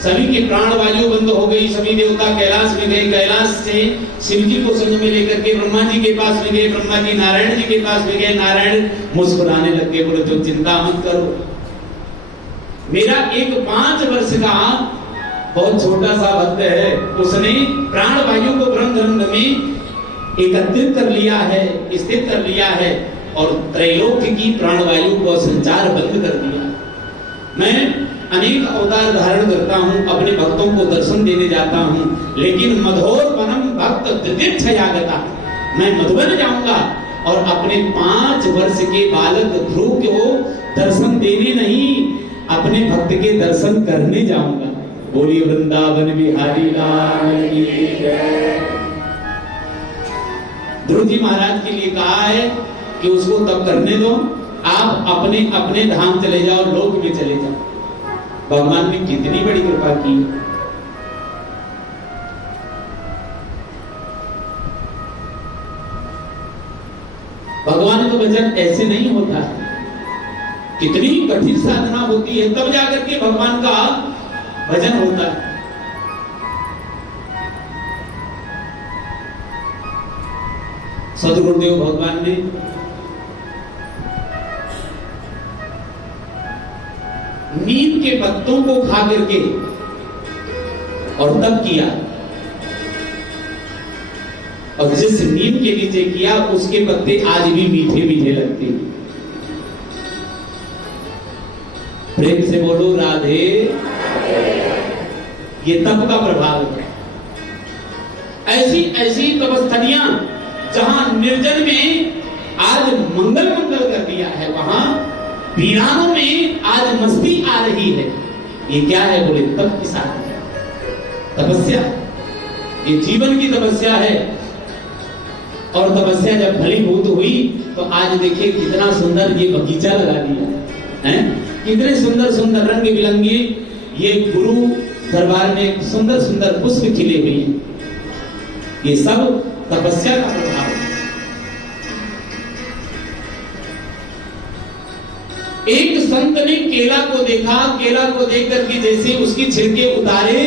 सभी की प्राणवायु बंद हो गई, सभी देवता कैलाश में गए, कैलाश से शिव जी को संग में लेकर के ब्रह्मा जी के पास में गए, ब्रह्मा जी नारायण जी के पास में गए, नारायण मुस्कुराने लग गए, बोले तो चिंता मत करो, मेरा एक 5 वर्ष का बहुत छोटा सा भक्त है, उसने प्राणवायु को ब्रह्मरंध्र में एकत्रित कर लिया है, स्थित कर लिया है और त्रैलोक्य की प्राणवायु को संचार बंद कर दिया। मैं अनेक अवतार धारण करता हूं, अपने भक्तों को दर्शन देने जाता हूं, लेकिन मधोर वनम भक्त दिदीक्षयागता, मैं मधुबन जाऊंगा और अपने 5 वर्ष के बालक ध्रुव को दर्शन देने नहीं, अपने भक्त के दर्शन करने जाऊंगा। बोलिए वृंदावन बिहारी लाल की जय। ध्रुव जी महाराज के लिए कहा है कि उसको तब करने दो, आप अपने अपने धाम चले जाओ, लोक में चले जाओ। भगवान ने कितनी बड़ी कृपा की। भगवान का भजन ऐसे नहीं होता है, कितनी कठिन साधना होती है, तब जाकर के भगवान का भजन होता है। सदगुरुदेव भगवान ने नीम के पत्तों को खा करके और तब किया, और जिस नीम के नीचे किया उसके पत्ते आज भी मीठे मीठे लगते हैं। प्रेम से बोलो राधे। ये तप का प्रभाव है। ऐसी ऐसी तपस्थलियां जहां निर्जन में आज मंगल मंगल कर दिया है, वहां वीरानों में आज मस्ती आ रही है। ये क्या है? बोले तप की साधना, तपस्या। ये जीवन की तपस्या है। और तपस्या जब फलीभूत हुई तो आज देखिए कितना सुंदर ये बगीचा लगा दिया है, कितने सुंदर सुंदर रंग बिरंगे ये गुरु दरबार में सुंदर सुंदर पुष्प खिले हुए हैं। ये सब तपस्या का प्रभाव है। एक संत ने केला को देखा, केला को देख करके जैसे उसकी छिलके उतारे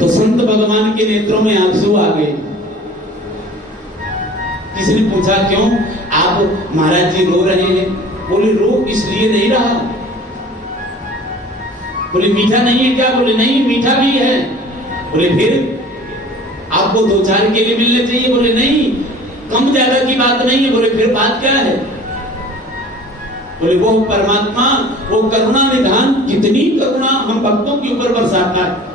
तो संत भगवान के नेत्रों में आंसू आ गए। किसी ने पूछा क्यों आप महाराज जी रो रहे हैं? बोले रो इसलिए नहीं रहा। बोले मीठा नहीं है क्या? बोले नहीं मीठा भी है। बोले फिर आपको 2-4 केले मिलने चाहिए? बोले नहीं, कम ज्यादा की बात नहीं है। बोले फिर बात क्या है? बोले वो परमात्मा, वो करुणा निधान, कितनी करुणा हम भक्तों के ऊपर बरसाता है।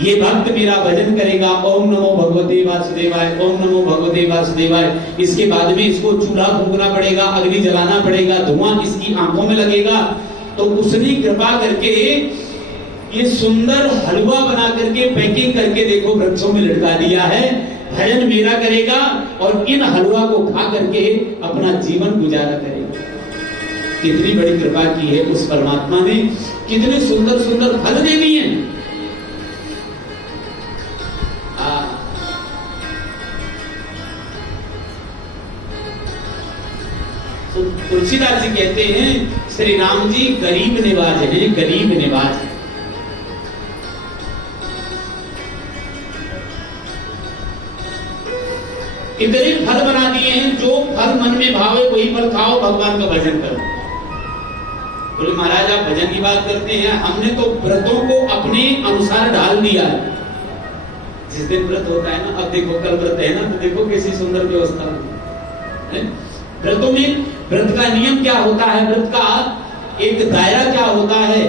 ये भक्त मेरा भजन करेगा, ओम नमो भगवते वासुदेवाय, ओम नमो भगवते वासुदेवाय। इसके बाद में इसको चूल्हा फूंकना पड़ेगा, अग्नि जलाना पड़ेगा, धुआं इसकी आंखों में लगेगा। तो उसने कृपा करके ये सुंदर हलवा बना करके पैकिंग करके देखो वृक्षों में लटका दिया है। भजन मेरा करेगा और इन हलवा को खा करके अपना जीवन गुजारा करेगा। कितनी बड़ी कृपा की है उस परमात्मा ने, कितने सुंदर सुंदर फल दे दिए हैं। तो तुलसीदास जी कहते हैं श्री राम जी गरीब निवाज है, गरीब निवाज। इतने फल बना दिए हैं, जो फल मन में भावे वही फल खाओ, भगवान का भजन करो। बोले महाराज आप भजन की बात करते हैं, हमने तो व्रतों को अपने अनुसार ढाल दिया है। जिस दिन व्रत होता है ना, अब देखो कल व्रत है ना, तो देखो कैसी सुंदर व्यवस्था है। व्रतों में व्रत का नियम क्या होता है, व्रत का एक दायरा क्या होता है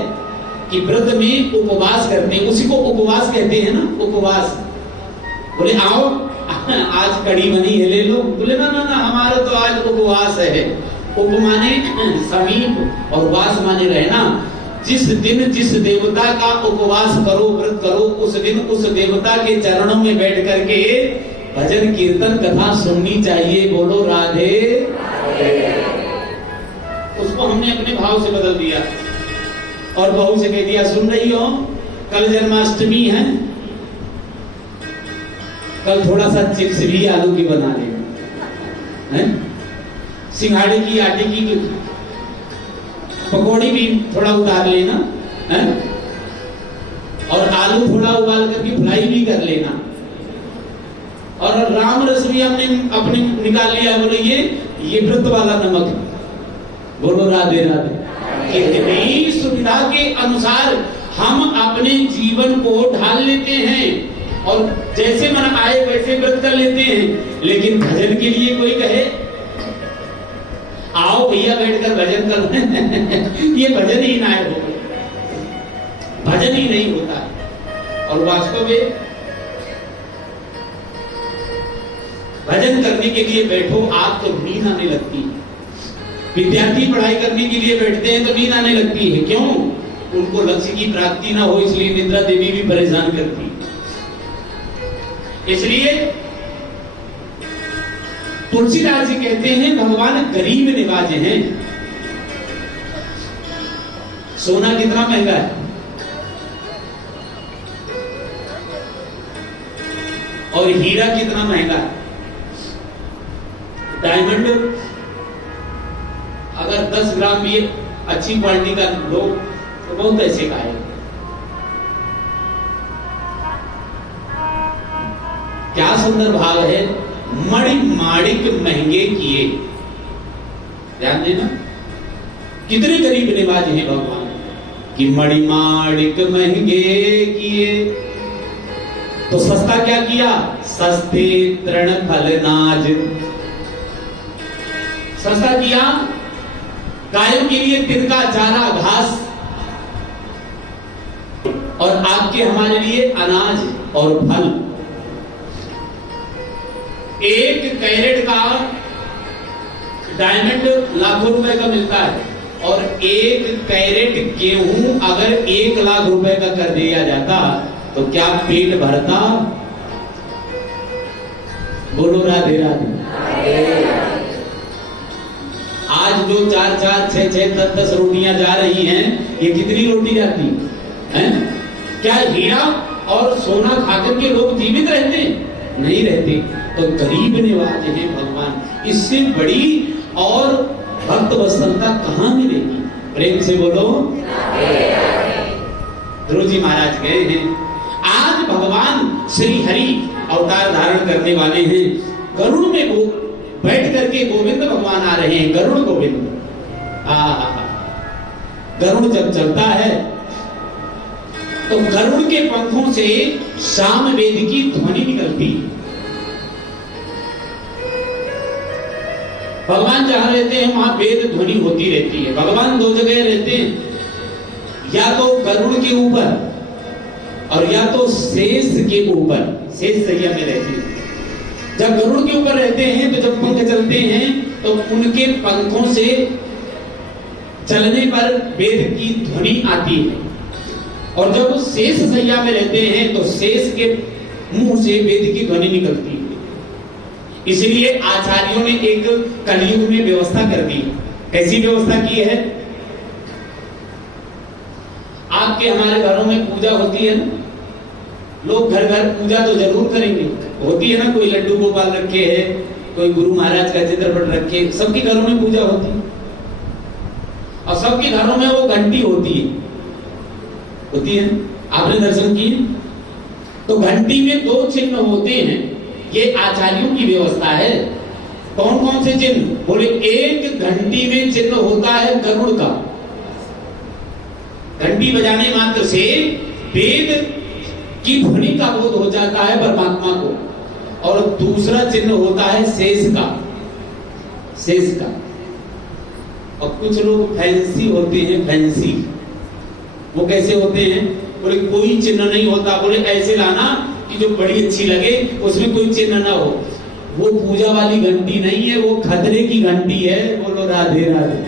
कि व्रत में उपवास करते हैं, उसी को उपवास कहते हैं ना, उपवास। बोले आओ आज कड़ी बनी है ले लो। बोले ना ना ना, हमारा तो आज उपवास है। उप माने समीप और वास माने रहना। जिस दिन जिस देवता का उपवास करो, व्रत करो, उस दिन उस देवता के चरणों में बैठ करके भजन कीर्तन कथा सुननी चाहिए। बोलो राधे। उसको हमने अपने भाव से बदल दिया और बहू से कह दिया सुन रही हो कल जन्माष्टमी है, कल थोड़ा सा चिप्स भी आलू की बना लेना, सिंघाड़े की आटे की पकौड़ी भी थोड़ा उतार लेना है? और आलू थोड़ा उबाल करके फ्राई भी कर लेना, और राम रस भी हमने अपने निकाल लिया, बोले ये व्रत वाला नमक है। बोलो राधे राधे। कितनी सुविधा के अनुसार हम अपने जीवन को ढाल लेते हैं और जैसे मन आए वैसे व्रत कर लेते हैं। लेकिन भजन के लिए कोई कहे आओ भैया बैठकर भजन कर ये भजन ही ना हो, भजन ही नहीं होता। और वास्तव में भजन करने के लिए बैठो आप तो नींद आने लगती है। विद्यार्थी पढ़ाई करने के लिए बैठते हैं तो नींद आने लगती है। क्यों? उनको लक्ष्य की प्राप्ति ना हो, इसलिए निद्रा देवी भी परेशान करती है। इसलिए तुलसीदास जी कहते हैं भगवान गरीब निवाजे हैं। सोना कितना महंगा है और हीरा कितना महंगा है। डायमंड अगर 10 ग्राम भी अच्छी क्वालिटी का लो तो बहुत पैसे का है। क्या सुंदर भाव है, मणि माणिक महंगे किए। ध्यान देना, कितने गरीब निवाज हैं भगवान कि मणि माणिक महंगे किए। तो सस्ता क्या किया? सस्ते तृण फल नाज। सस्ता किया गायों के लिए तिनका चारा घास, और आपके हमारे लिए अनाज और फल। 1 कैरेट का डायमंड लाखों रुपए का मिलता है, और 1 कैरेट गेहूं अगर 1 लाख रुपए का कर दिया जाता तो क्या पेट भरता? बोलो राधे राधे। आज जो 4-4, 6-6, 10-10 रोटियां जा रही हैं, ये कितनी रोटी जाती हैं? क्या हीरा और सोना खाकर के लोग जीवित रहते? नहीं रहते। तो गरीब निवाज हैं भगवान। इससे बड़ी और भक्त वत्सलता कहां मिलेगी? प्रेम से बोलो। ध्रुव जी महाराज गए हैं। आज भगवान श्री हरि अवतार धारण करने वाले हैं। गरुड़ में वो बैठ करके गोविंद भगवान आ रहे हैं। गरुड़ गोविंद। गरुड़ जब चलता है तो गरुड़ के पंखों से साम वेद की ध्वनि निकलती है। भगवान जहां रहते हैं वहां वेद ध्वनि होती रहती है। भगवान 2 जगह रहते हैं, या तो गरुड़ के ऊपर और या तो शेष के ऊपर। शेष सैया में रहती है। जब गरुड़ के ऊपर रहते हैं तो जब पंख चलते हैं तो उनके पंखों से चलने पर वेद की ध्वनि आती है, और जब वो शेष सैया में रहते हैं तो शेष के मुंह से वेद की ध्वनि निकलती है। इसलिए आचार्यों ने एक कलयुग में व्यवस्था कर दी। कैसी व्यवस्था की है? आपके हमारे घरों में पूजा होती है ना, लोग घर घर पूजा तो जरूर करेंगे। होती है ना, कोई लड्डू गोपाल रखे है, कोई गुरु महाराज का चित्रपट रखे, सबके घरों में पूजा होती है। और सबके घरों में वो घंटी होती है। आपने दर्शन किए? तो घंटी में 2 चिन्ह होते हैं। ये आचार्यों की व्यवस्था है। कौन कौन से चिन्ह? बोले, एक घंटी में चिन्ह होता है गरुड़ का। घंटी बजाने मात्र से वेद की ध्वनि का बोध हो जाता है परमात्मा को। और दूसरा चिन्ह होता है शेष का। और कुछ लोग फैंसी होते हैं। फैंसी वो कैसे होते हैं? बोले कोई चिन्ह नहीं होता। बोले ऐसे लाना कि जो बड़ी अच्छी लगे, उसमें कोई चिन्ह ना हो। वो पूजा वाली घंटी नहीं है, वो खतरे की घंटी है। बोलो राधे राधे।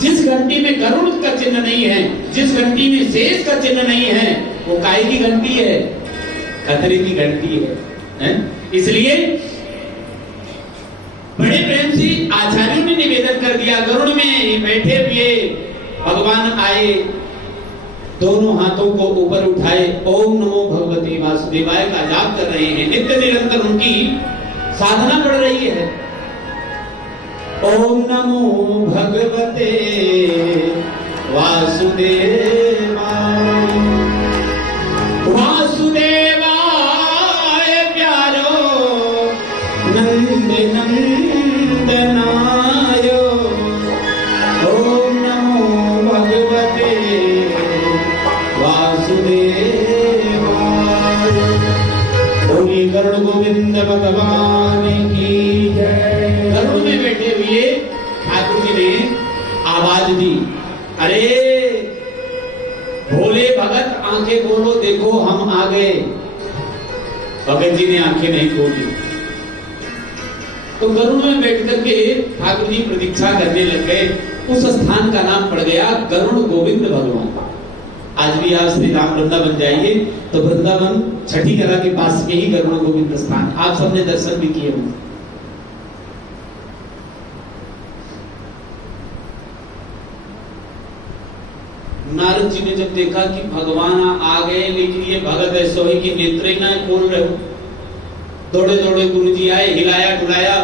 जिस घंटी में गरुड़ का चिन्ह नहीं है, जिस घंटी में शेष का चिन्ह नहीं है, वो काय की घंटी है? खतरे की घंटी है। इसलिए बड़े प्रेम से आचार्यों ने निवेदन कर दिया। गरुड़ में बैठे हुए भगवान आए, दोनों हाथों को ऊपर उठाए, ओम नमो भगवते वासुदेवाय का जाप कर रहे हैं। नित्य निरंतर उनकी साधना बढ़ रही है। ओम नमो भगवते वासुदेवाय वासुदेवाय वासुदेवाय प्यारो नंद नंदनाय ओम नमो भगवते वासुदेवाय। बोलिए गरुड़ गोविंद भगवान की जय। गरुड़ में बैठे हुए ठाकुर जी ने आवाज दी, अरे भोले भगत आंखें खोलो, देखो हम आ गए। भगत जी ने आंखें नहीं खोली तो गरुड़ में बैठ करके ठाकुर जी प्रतीक्षा करने लग गए। उस स्थान का नाम पड़ गया गरुड़ गोविंद भगवान। आज भी आप श्री राम वृंदावन जाइए तो वृंदावन छठी कला के पास में ही गरुड़ गोविंद स्थान, आप सबने दर्शन भी किए होंगे। नारद जी ने जब देखा कि भगवान आ गए, लेकिन ये भगत ऐसा ही कि नेत्र ही ना खोल रहे हो, दौड़े दौड़े गुरु जी आए, हिलाया डुलाया,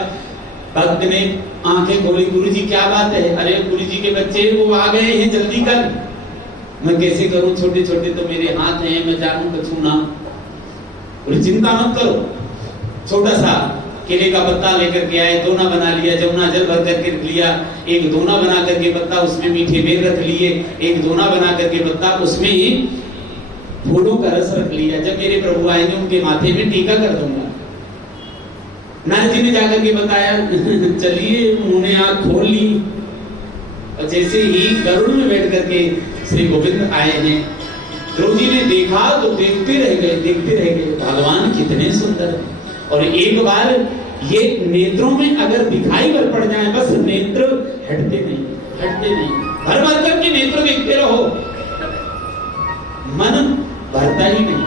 भक्त ने आंखें खोली। गुरु जी क्या बात है? अरे गुरु जी के बच्चे वो आ गए हैं, जल्दी कर। मैं कैसे करूं, छोटे छोटे तो मेरे हाथ हैं, मैं जानू कछू ना। बोले चिंता मत करो, छोटा सा केले का पत्ता लेकर के आए, दोना बना लिया, जमुना जल भर करके रख लिया, एक दोना बना करके पत्ता उसमें मीठे बेर रख लिए, एक दोना बना करके पत्ता उसमें ही फूलों का रस रख लिया। जब मेरे प्रभु आएंगे उनके माथे में टीका कर दूंगा। नारद जी ने जाकर के बताया, चलिए उन्होंने आंख खोल ली और जैसे ही गरुड़ में बैठ करके श्री गोविंद आए हैं, ध्रुव जी ने देखा तो देखते रह गए भगवान कितने सुंदर है। और एक बार ये नेत्रों में अगर दिखाई पड़ जाए, बस नेत्र हटते नहीं भर भर करके नेत्र देखते रहो, मन भरता ही नहीं।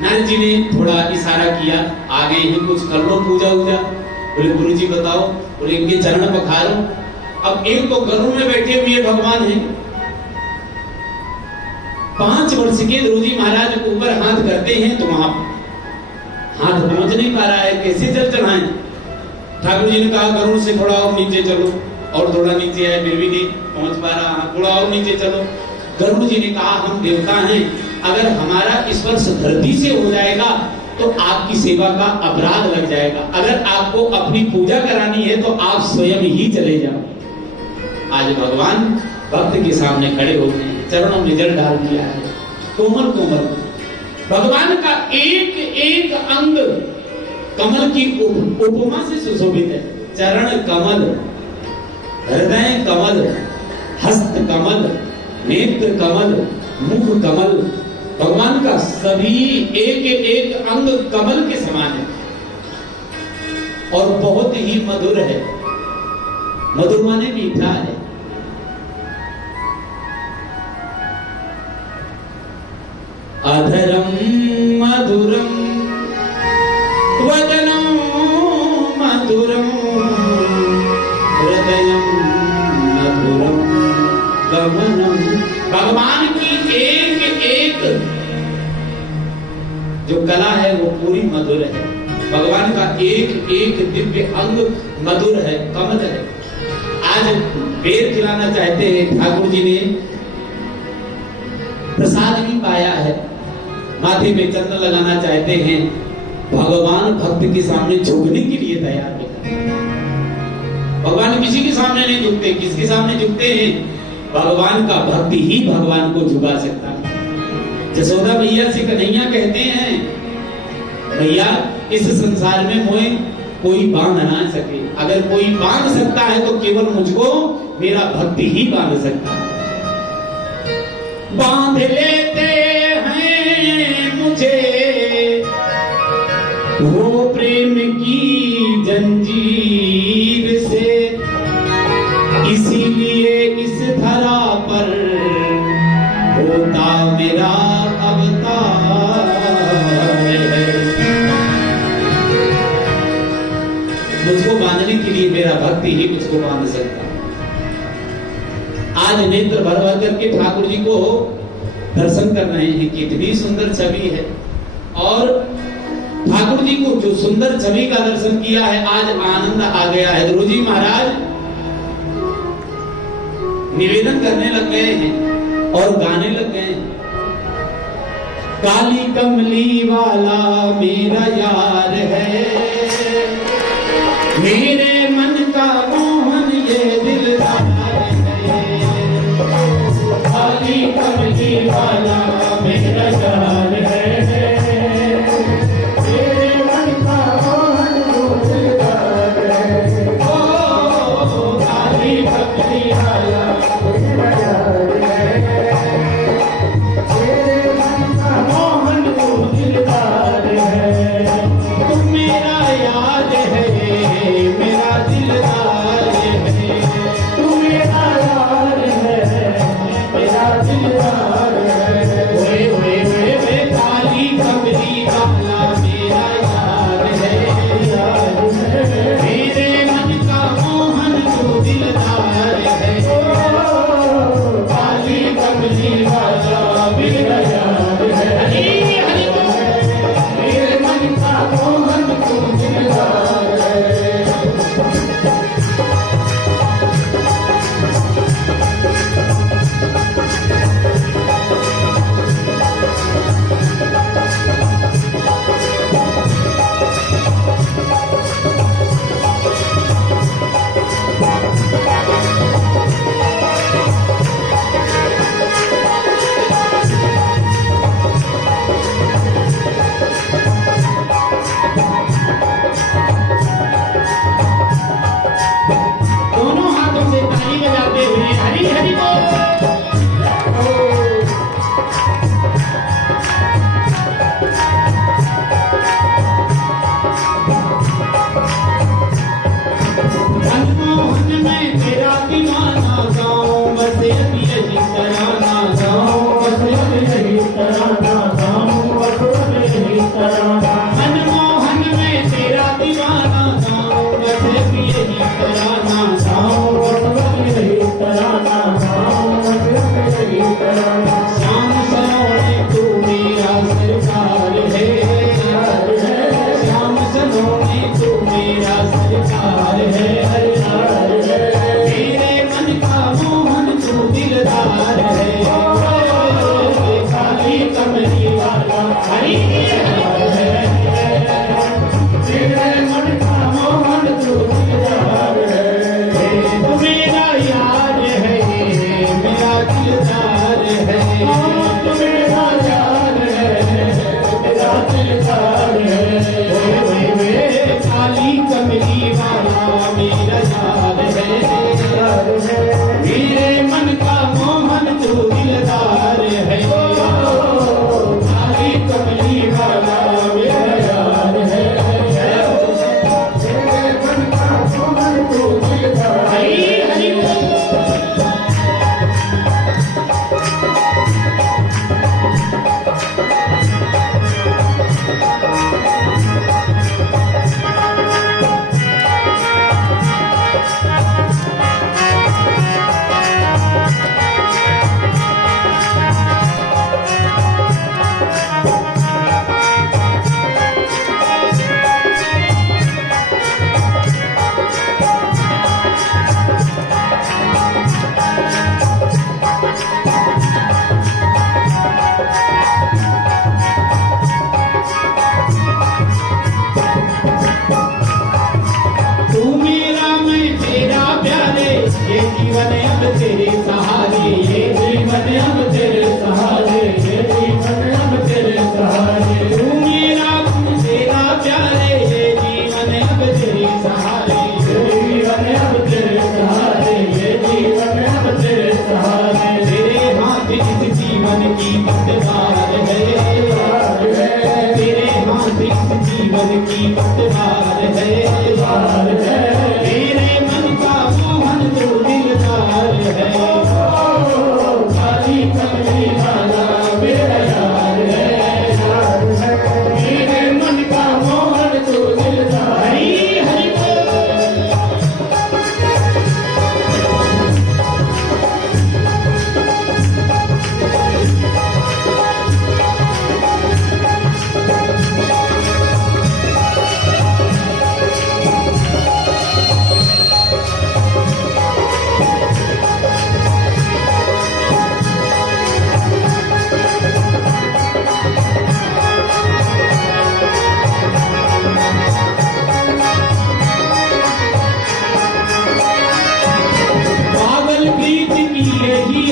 नारद जी ने थोड़ा इशारा किया, आ गए हैं, कुछ कर लो पूजा वूजा। बोले गुरु जी बताओ, बोले इनके चरण पखारो। अब एक तो गरुड़ में बैठे हुए भगवान हैं, 5 वर्ष के ध्रुव जी महाराज ऊपर हाथ करते हैं तो वहां हाथ पहुंच नहीं पा रहा है, कैसे जल चढ़ाएं? ठाकुर जी ने कहा गरुड़ से थोड़ा और नीचे चलो, और थोड़ा नीचे आए, फिर भी नहीं पहुंच पा रहा, थोड़ा और नीचे चलो। गरुड़ जी ने कहा हम देवता हैं, अगर हमारा स्पर्श धरती से हो जाएगा तो आपकी सेवा का अपराध लग जाएगा, अगर आपको अपनी पूजा करानी है तो आप स्वयं ही चले जाओ। आज भगवान भक्त के सामने खड़े होते हैं, चरणों में जल डाल दिया है, कोमल कोमल भगवान का एक एक अंग कमल की उपमा से सुशोभित है। चरण कमल, हृदय कमल, हस्त कमल, नेत्र कमल, मुख कमल, भगवान का सभी एक एक अंग कमल के समान है और बहुत ही मधुर है। मधुर माने मीठा है। अधरम मधुरम वदनम मधुरम हृदयम मधुरम गमनम। भगवान की एक एक जो कला है वो पूरी मधुर है। भगवान का एक एक दिव्य अंग मधुर है, कमल है। आज बेर खिलाना चाहते हैं, ठाकुर जी ने प्रसाद भी पाया है, माथे में चंदन लगाना चाहते हैं, भगवान भक्त के सामने झुकने के लिए तैयार है। भगवान किसी के सामने नहीं झुकते, किसके सामने झुकते हैं? भगवान का भक्त ही भगवान को झुका सकता है। जसोदा भैया से कन्हैया कहते हैं, भैया इस संसार में मोहे कोई बांध ना सके, अगर कोई बांध सकता है तो केवल मुझको मेरा भक्त ही बांध सकता है। बांध लेते हैं मुझे वो प्रेम की जंजीर से, इसीलिए इस धरा पर होता मेरा अवतार है। मुझको बांधने के लिए मेरा भक्त ही मुझको बांध सकता। आज नेत्र भर भर करके ठाकुर जी को दर्शन कर रहे हैं, कितनी सुंदर छवि है। और ठाकुर जी को जो सुंदर छवि का दर्शन किया है, आज आनंद आ गया है। ध्रुव जी महाराज निवेदन करने लग गए हैं और गाने लग गए हैं। काली कमली वाला मेरा यार है, मेरे मन का मोहन ये दिलदार है। काली कमली वाला मेरा यार है, मेरे मन का मोहन वो दिलदार है। ओ काली कमली वाला मेरा यार है, मेरे मन का मोहन वो दिलदार है। तुम मेरा याद है, मेरा दिलदार है। तू मेरा यार है, मेरा दिलदार है। ओए ओए ओए ओए, काली कमली वाला मेरा यार है, मेरे मन का मोहन जो दिलदार है। ओ काली कमली वाला मेरा यार है, हरि हरि बोल। मेरे मन का मोहन तू दिलदार है। दोनों हाथों से ताली बजाते हुए हरि हरि बोल। मनमोहन में तेरा दीवाना गाऊं, बस अब यही तराना गाऊं, बस अब यही तराना गाऊं, बस अब यही तराना। मनमोहन में तेरा दीवाना गाऊं, बस अब यही तराना गाऊं। बस अब यही तराना गाऊं, बस अब यही तराना। श्याम सलोने तू मेरा सरकार है, श्याम सलोने तू मेरा सरकार है। मेरे मन का मोहन तू दिलदार है। काली कमली वाला हरि मेरे मन का मोहन तू दिलदार है। तू मेरा यार है, मेरा दिलदार है। तू मेरा यार है, मेरा दिलदार है। ओए ओए ओए, काली कमली वाला मेरा यार है, मेरे मन का मोहन तू दिलदार है। काली कमली वाला मेरा यार है, मेरे मन का मोहन तू दिलदार है। हरि हरि बोल। तू मेरा मैं तेरा प्यारे, ये जीवन अब तेरे सहारे, ये जीवन अब तेरे सहारे, ये जीवन अब तेरे सहारे। तू मेरा मैं तेरा प्यारे, ये जीवन अब तेरे सहारे। ये जीवन अब तेरे सहारे, ये जीवन अब तेरे सहारे। तेरे हाथ इस जीवन की पतवार है, तेरे हाथ इस जीवन की पतवार है। मेरे मन का मोहन तू दिलदार है। काली कमली वाला मेरा यार है, मेरे मन का मोहन तू दिलदार है। हरि हरि बोल।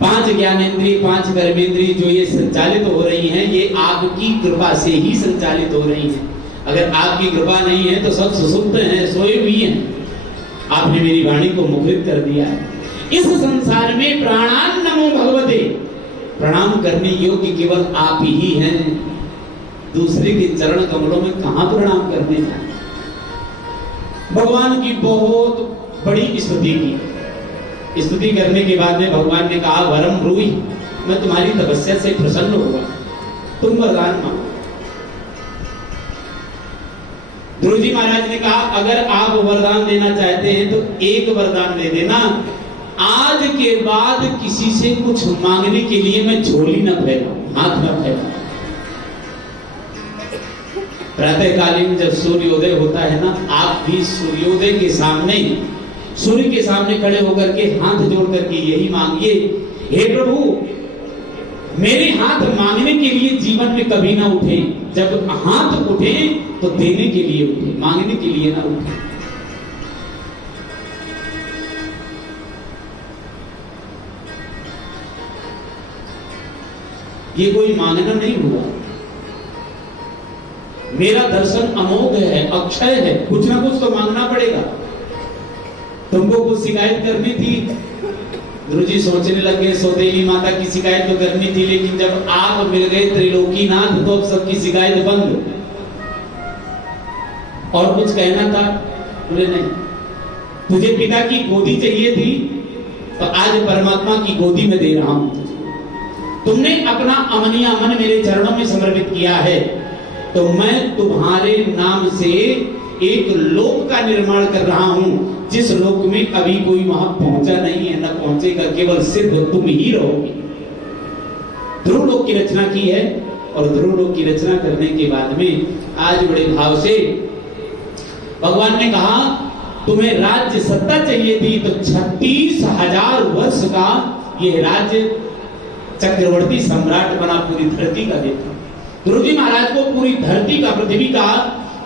5 ज्ञानेंद्रिय 5 कर्मेंद्रिय जो ये संचालित हो रही हैं, ये आपकी कृपा से ही संचालित हो रही हैं। अगर आपकी कृपा नहीं है तो सब सुसुप्त हैं, सोए हुई हैं। आपने मेरी वाणी को मुखरित कर दिया है। इस संसार में प्राणान नमो भगवते, प्रणाम करने योग्य केवल आप ही हैं। दूसरे के चरण कमलों में कहां प्रणाम करने जाए। भगवान की बहुत बड़ी स्तुति की। स्तुति करने के बाद में भगवान ने कहा, वरम ब्रूहि, मैं तुम्हारी तपस्या से प्रसन्न हुआ, तुम वरदान मांगो। ध्रुव जी महाराज ने कहा, अगर आप वरदान देना चाहते हैं तो एक वरदान दे देना, आज के बाद किसी से कुछ मांगने के लिए मैं झोली न फैलाऊं, हाथ न फैलाऊं। प्रातःकालीन जब सूर्योदय होता है ना, आप भी सूर्योदय के सामने, सूर्य के सामने खड़े होकर के हाथ जोड़ करके यही मांगिए, हे प्रभु मेरे हाथ मांगने के लिए जीवन में कभी ना उठे, जब हाथ उठे तो देने के लिए उठे, मांगने के लिए ना उठे। ये कोई मांगना नहीं हुआ। मेरा दर्शन अमोघ है, अक्षय है, कुछ ना कुछ तो मांगना पड़ेगा। तुमको कुछ शिकायत करनी थी, गुरु जी सोचने लगे, सौतेली माता की शिकायत तो करनी थी, लेकिन जब आप मिल गए त्रिलोकीनाथ तो अब सबकी शिकायत बंद। और कुछ कहना था? बोले नहीं। तुझे पिता की गोदी चाहिए थी, तो आज परमात्मा की गोदी में दे रहा हूं तुझे। तुमने अपना अमनिया मन मेरे चरणों में समर्पित किया है, तो मैं तुम्हारे नाम से एक लोक का निर्माण कर रहा हूं, जिस लोक में अभी कोई वहां पहुंचा नहीं है, न पहुंचेगा, केवल सिर्फ तुम ही रहोगे। ध्रुव लोक की रचना की है, और ध्रुव लोक की रचना करने के बाद में आज बड़े भाव से भगवान ने कहा, तुम्हें राज्य सत्ता चाहिए थी, तो 36,000 वर्ष का यह राज्य चक्रवर्ती सम्राट बना पूरी धरती का देता। ध्रुव जी महाराज को पूरी धरती का, पृथ्वी का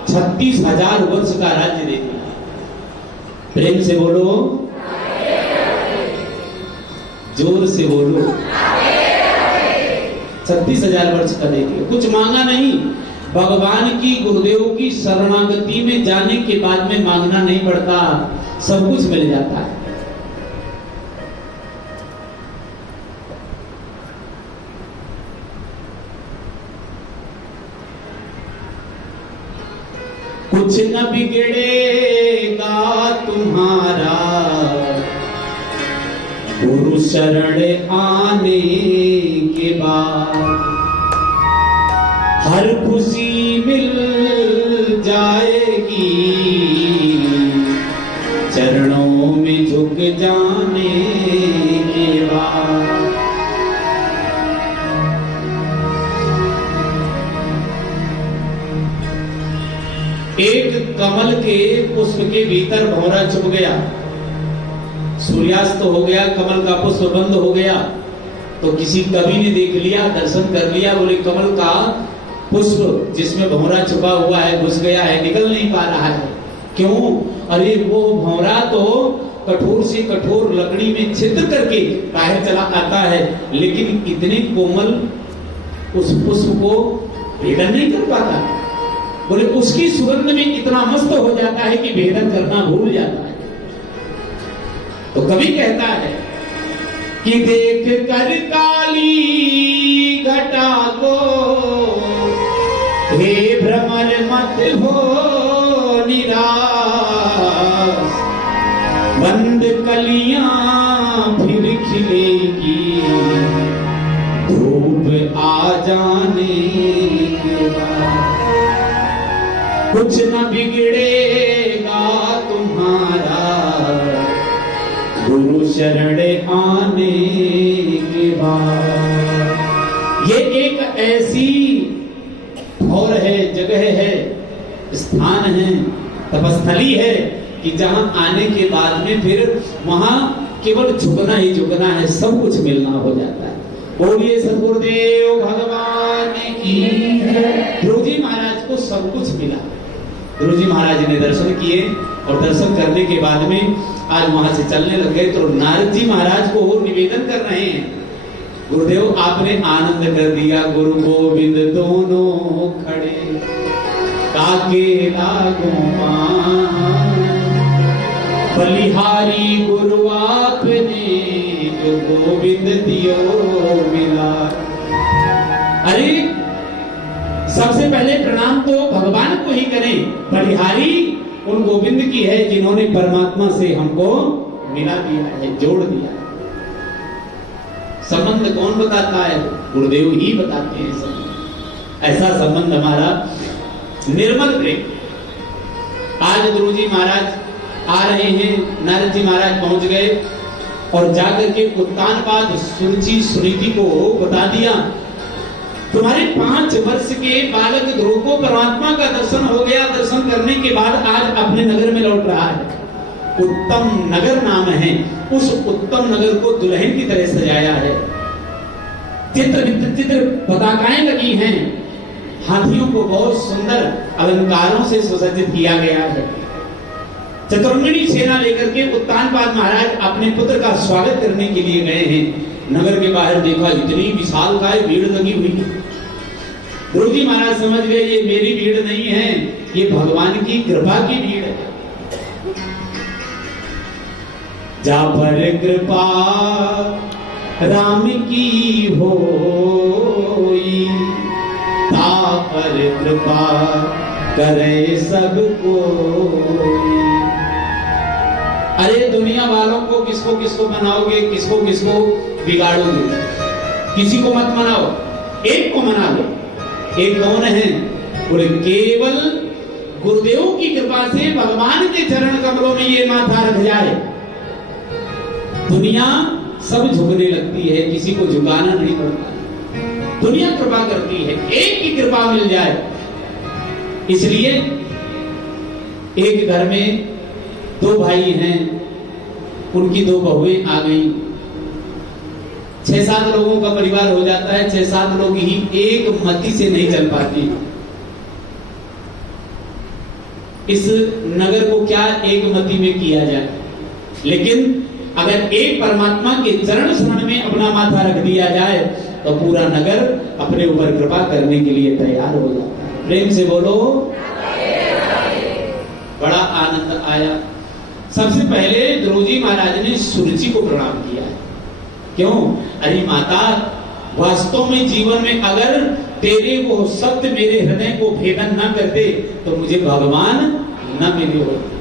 36,000 वर्ष का राज्य दे दिया। प्रेम से बोलो, जोर से बोलो, 36,000 वर्ष का दे दिया। कुछ मांगा नहीं। भगवान की, गुरुदेव की शरणागति में जाने के बाद में मांगना नहीं पड़ता, सब कुछ मिल जाता है। कुछ न बिगड़ेगा तुम्हारा गुरु शरण आने के बाद, हर खुशी मिल जाएगी चरणों में झुक जाने के बाद। एक कमल के पुष्प के भीतर भौरा छुप गया, सूर्यास्त हो गया, कमल का पुष्प बंद हो गया, तो किसी कवि ने देख लिया, दर्शन कर लिया, बोले कमल का पुष्प जिसमें भौरा छुपा हुआ है घुस गया है, निकल नहीं पा रहा है। क्यों? अरे वो भौरा तो कठोर से कठोर लकड़ी में छिद्र करके बाहर चला आता है, लेकिन इतने कोमल उस पुष्प को भेदन नहीं कर पाता। बोले उसकी सुगंध में इतना मस्त हो जाता है कि भेदन करना भूल जाता है। तो कवि कहता है कि देख कर काली घटा को हे भ्रमर मत हो निराश, बंद कलियां फिर खिलेगी धूप आ जाने के बाद। कुछ न बिगड़ेगा तुम्हारा गुरु शरण आने के बाद। ये एक ऐसी और है, जगह है, स्थान है, तपस्थली है कि जहां आने के बाद में फिर वहां केवल झुकना ही झुकना है, सब कुछ मिलना हो जाता है। बोलिए सद्गुरुदेव भगवान की जय। ध्रुव जी महाराज को सब कुछ मिला। ध्रुव जी महाराज ने दर्शन किए और दर्शन करने के बाद में आज वहां से चलने लग गए तो नारद जी महाराज को निवेदन कर रहे हैं, गुरुदेव आपने आनंद कर दिया, गुरु गोविंद दोनों खड़े काके लागो मान, बलिहारी गुरु आपने जो गोविंद दियो मिला। अरे सबसे पहले प्रणाम तो भगवान को ही करें, बलिहारी उन गोविंद की है जिन्होंने परमात्मा से हमको मिला दिया है, जोड़ दिया। संबंध कौन बताता है? गुरुदेव ही बताते हैं संबंध। ऐसा संबंध हमारा निर्मल प्रेम। आज गुरु जी महाराज आ रहे हैं, नारद जी महाराज पहुंच गए और जाकर के उत्तानपाद सुरुचि सुनीति को बता दिया, तुम्हारे 5 वर्ष के बालक ध्रुव को परमात्मा का दर्शन हो गया, दर्शन करने के बाद आज अपने नगर में लौट रहा है। उत्तम नगर नाम है, उस उत्तम नगर को दुल्हन की तरह सजाया है। चित्र पताकाएं लगी हैं, हाथियों को बहुत सुंदर अलंकारों से सुसज्जित किया गया है। चतुर्मुखी सेना लेकर के उत्तानपाद महाराज अपने पुत्र का स्वागत करने के लिए गए हैं। नगर के बाहर देखा, इतनी विशालकाय भीड़ लगी हुई है। गुरु जी महाराज समझ गए ये मेरी भीड़ नहीं है, ये भगवान की कृपा की भीड़ है। जा पर कृपा राम की होई, ता पर कृपा करे सब कोई। अरे दुनिया वालों को किसको किसको मनाओगे, किसको किसको बिगाड़ोगे? किसी को मत मनाओ, एक को मना लो। एक कौन है? बोले केवल गुरुदेव की कृपा से भगवान के चरण कमलों में ये माथा रख जाए, दुनिया सब झुकने लगती है, किसी को झुकाना नहीं पड़ता। दुनिया कृपा करती है, एक की कृपा मिल जाए। इसलिए एक घर में 2 भाई हैं, उनकी 2 बहुएं आ गई। 6-7 लोगों का परिवार हो जाता है, 6-7 लोग ही एक मति से नहीं चल पाती। इस नगर को क्या एक मति में किया जाए? लेकिन अगर एक परमात्मा के चरण शरण में अपना माथा रख दिया जाए तो पूरा नगर अपने ऊपर कृपा करने के लिए तैयार हो जाता है। प्रेम से बोलो, बड़ा आनंद आया। सबसे पहले ध्रुव जी महाराज ने सुरुचि को प्रणाम किया। क्यों? अरे माता, वास्तव में जीवन में अगर तेरे वो शब्द मेरे हृदय को भेदन न करते तो मुझे भगवान न मिले होते।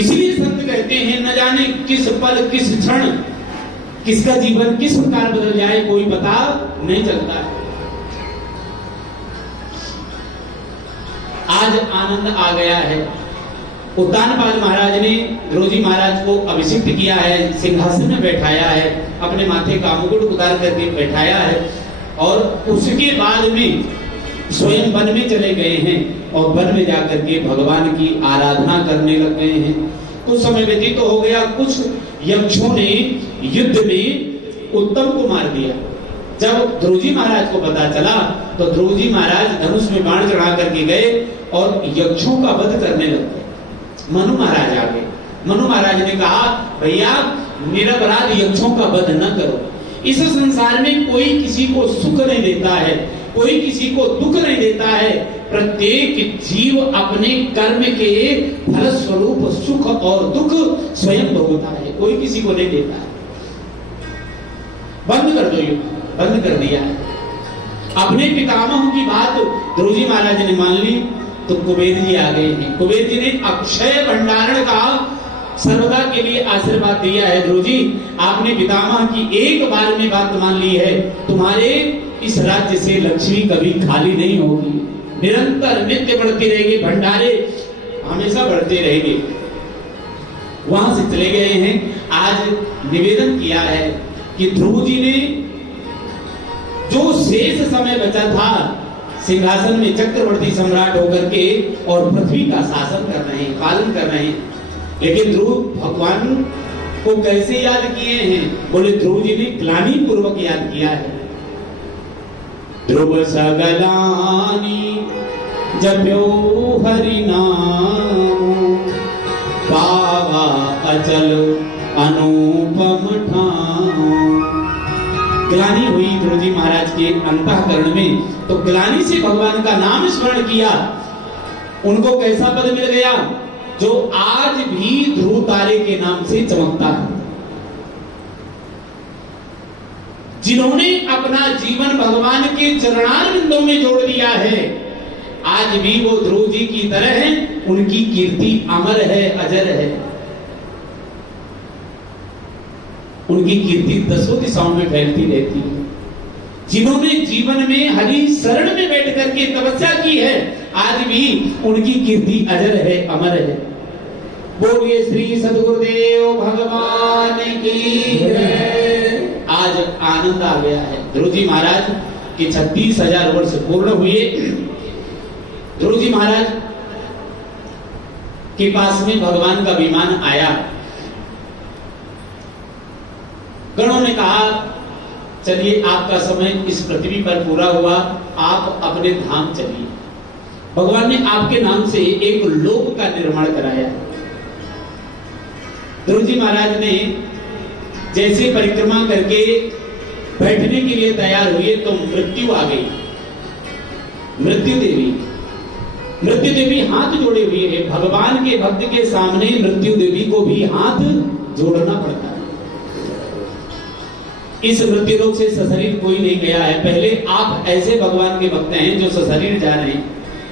इसलिए संत कहते हैं, न जाने किस पल किस क्षण किसका जीवन किस प्रकार बदल जाए कोई पता नहीं चलता है। आज आनंद आ गया है। उत्तानपाद महाराज ने ध्रुव जी महाराज को अभिषिक्त किया है, सिंहासन में बैठाया है, अपने माथे का मुकुट उतार करके बैठाया है और उसके बाद में स्वयं वन में चले गए हैं और वन में जाकर के भगवान की आराधना करने लग गए हैं। कुछ समय व्यतीत हो गया, कुछ यक्षों ने युद्ध में उत्तम को मार दिया। जब ध्रुव जी महाराज को पता चला तो ध्रुव जी महाराज धनुष में बाण चढ़ा करके गए और यक्षों का वध करने लगे। मनु महाराज आ गए। मनु महाराज ने कहा, भैया निरपराध यक्षों का वध न करो। इस संसार में कोई किसी को सुख नहीं देता है, कोई किसी को दुख नहीं देता है। प्रत्येक जीव अपने कर्म के फल स्वरूप सुख और दुख स्वयं भोगता है, कोई किसी को नहीं देता है। बंद कर दो, ये बंद कर दिया है। अपने पितामह की बात ध्रुव जी महाराज ने मान ली तो कुबेर जी आ गए हैं। कुबेर जी ने अक्षय भंडारण का सर्वदा के लिए आशीर्वाद दिया है। ध्रुव जी, आपने पितामह की एक बार में बात मान ली है, तुम्हारे इस राज्य से लक्ष्मी कभी खाली नहीं होगी, निरंतर नित्य बढ़ती रहेगी, भंडारे हमेशा बढ़ते रहेंगे। वहां से चले गए हैं। आज निवेदन किया है कि ध्रुव जी ने जो शेष समय बचा था सिंहासन में चक्रवर्ती सम्राट होकर के और पृथ्वी का शासन कर रहे हैं, पालन कर रहे हैं। लेकिन ध्रुव भगवान को कैसे याद किए हैं? बोले ध्रुव जी ने ग्लानि पूर्वक याद किया है। ध्रुव सगलानी जप्यो हरि नाम, पावा अचल अनुपम ठाव। ग्लानि हुई ध्रुव जी महाराज के अंतःकरण में, तो ग्लानि से भगवान का नाम स्मरण किया। उनको कैसा पद मिल गया? जो आज भी ध्रुव तारे के नाम से चमकता है। जिन्होंने अपना जीवन भगवान के चरणारविंदों में जोड़ दिया है, आज भी वो ध्रुव जी की तरह हैं। उनकी कीर्ति अमर है, अजर है। उनकी कीर्ति दसों दिशाओं में फैलती रहती है। जिन्होंने जीवन में हरि शरण में बैठ करके तपस्या की है, आज भी उनकी कीर्ति अजर है, अमर है। बोलिए श्री सद्गुरुदेव भगवान की जय। आज आनंद आ गया है। ध्रुव जी महाराज के 36,000 वर्ष पूर्ण हुए। ध्रुव जी महाराज के पास में भगवान का विमान आया। गणों ने कहा, चलिए आपका समय इस पृथ्वी पर पूरा हुआ, आप अपने धाम चलिए। भगवान ने आपके नाम से एक लोक का निर्माण कराया। ध्रुव जी महाराज ने जैसे परिक्रमा करके बैठने के लिए तैयार हुए तो मृत्यु आ गई। मृत्यु देवी हाथ जोड़े हुए है। भगवान के भक्त के सामने मृत्यु देवी को भी हाथ जोड़ना पड़ता है। इस मृत्यु लोक से सशरीर कोई नहीं गया है। पहले आप ऐसे भगवान के भक्त हैं जो सशरीर जा रहे हैं,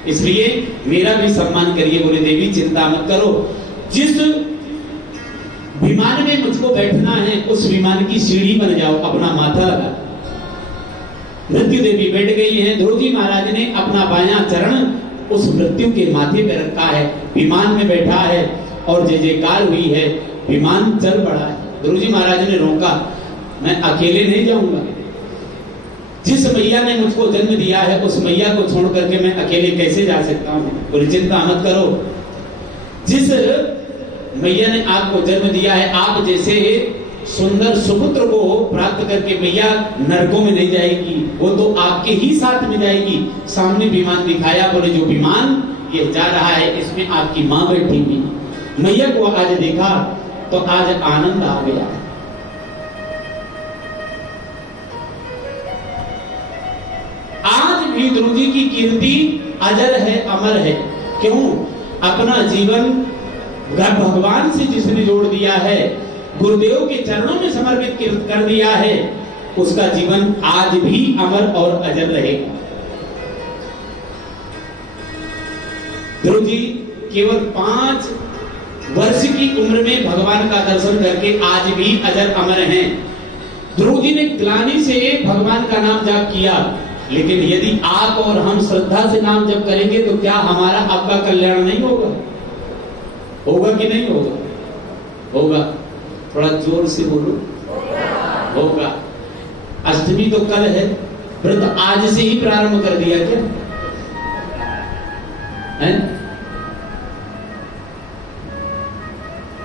इसलिए मेरा भी सम्मान करिए। बोले देवी चिंता मत करो, जिस विमान में मुझको बैठना है उस विमान की सीढ़ी बन जाओ, अपना माथा लगा। मृत्यु देवी बैठ गई है। ध्रुव जी महाराज ने अपना बायां चरण उस मृत्यु के माथे पे रखा है, विमान में बैठा है और जय जयकार हुई है। विमान चल पड़ा है। ध्रुव जी महाराज ने रोका, मैं अकेले नहीं जाऊंगा। जिस मैया ने मुझको जन्म दिया है उस मैया को छोड़ करके मैं अकेले कैसे जा सकता हूं? बोले चिंता मत करो, जिस मैया ने आपको जन्म दिया है, आप जैसे सुंदर सुपुत्र को प्राप्त करके मैया नरकों में नहीं जाएगी, वो तो आपके ही साथ में जाएगी। सामने विमान दिखाया, बोले जो विमान ये जा रहा है इसमें आपकी मां बैठी हुई। मैया को आज देखा तो आज आनंद आ गया। आज भी ध्रुव जी की कीर्ति अजर है, अमर है। क्यों? अपना जीवन भगवान से जिसने जोड़ दिया है, गुरुदेव के चरणों में समर्पित कर दिया है, उसका जीवन आज भी अमर और अजर रहेगा। ध्रुव जी केवल 5 वर्ष की उम्र में भगवान का दर्शन करके आज भी अजर अमर हैं। ध्रुव जी ने ग्लानि से भगवान का नाम जाप किया, लेकिन यदि आप और हम श्रद्धा से नाम जप करेंगे तो क्या हमारा आपका कल्याण नहीं होगा? होगा कि नहीं होगा? होगा। थोड़ा जोर से बोलो, होगा। अष्टमी तो कल है, व्रत आज से ही प्रारंभ कर दिया क्या है?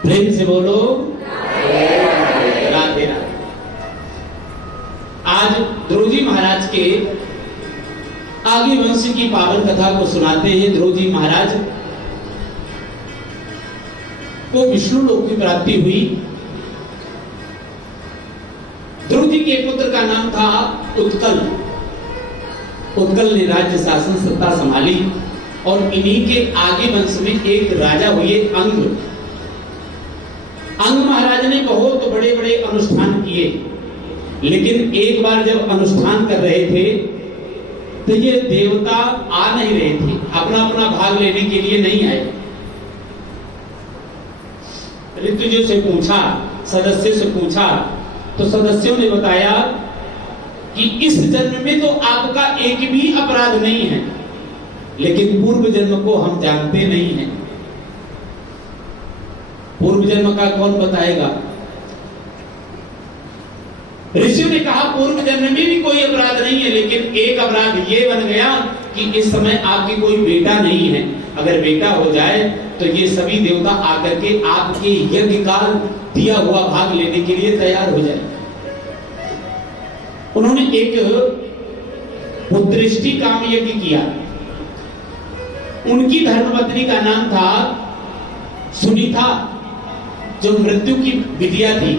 प्रेम से बोलो राधे राधे। आज ध्रुव जी महाराज के आगे वंश की पावन कथा को सुनाते हैं। ध्रुव जी महाराज को विष्णु लोक की प्राप्ति हुई। ध्रुव जी के पुत्र का नाम था उत्कल। उत्कल ने राज्य शासन सत्ता संभाली और इन्हीं के आगे वंश में एक राजा हुए अंग। अंग महाराज ने बहुत बड़े बड़े अनुष्ठान किए, लेकिन एक बार जब अनुष्ठान कर रहे थे तो ये देवता आ नहीं रहे थे, अपना अपना भाग लेने के लिए नहीं आए। ऋतुजों से पूछा, सदस्य से पूछा, तो सदस्यों ने बताया कि इस जन्म में तो आपका एक भी अपराध नहीं है, लेकिन पूर्व जन्म को हम जानते नहीं हैं। पूर्व जन्म का कौन बताएगा? ऋषियों ने कहा पूर्व जन्म में भी कोई अपराध नहीं है, लेकिन एक अपराध ये बन गया कि इस समय आपकी कोई बेटा नहीं है। अगर बेटा हो जाए तो ये सभी देवता आकर के आपके यज्ञ काल दिया हुआ भाग लेने के लिए तैयार हो जाए। उन्होंने एक पुत्रेष्टि काम यज्ञ किया। उनकी धर्मपत्नी का नाम था सुनीता जो मृत्यु की विधिया थी,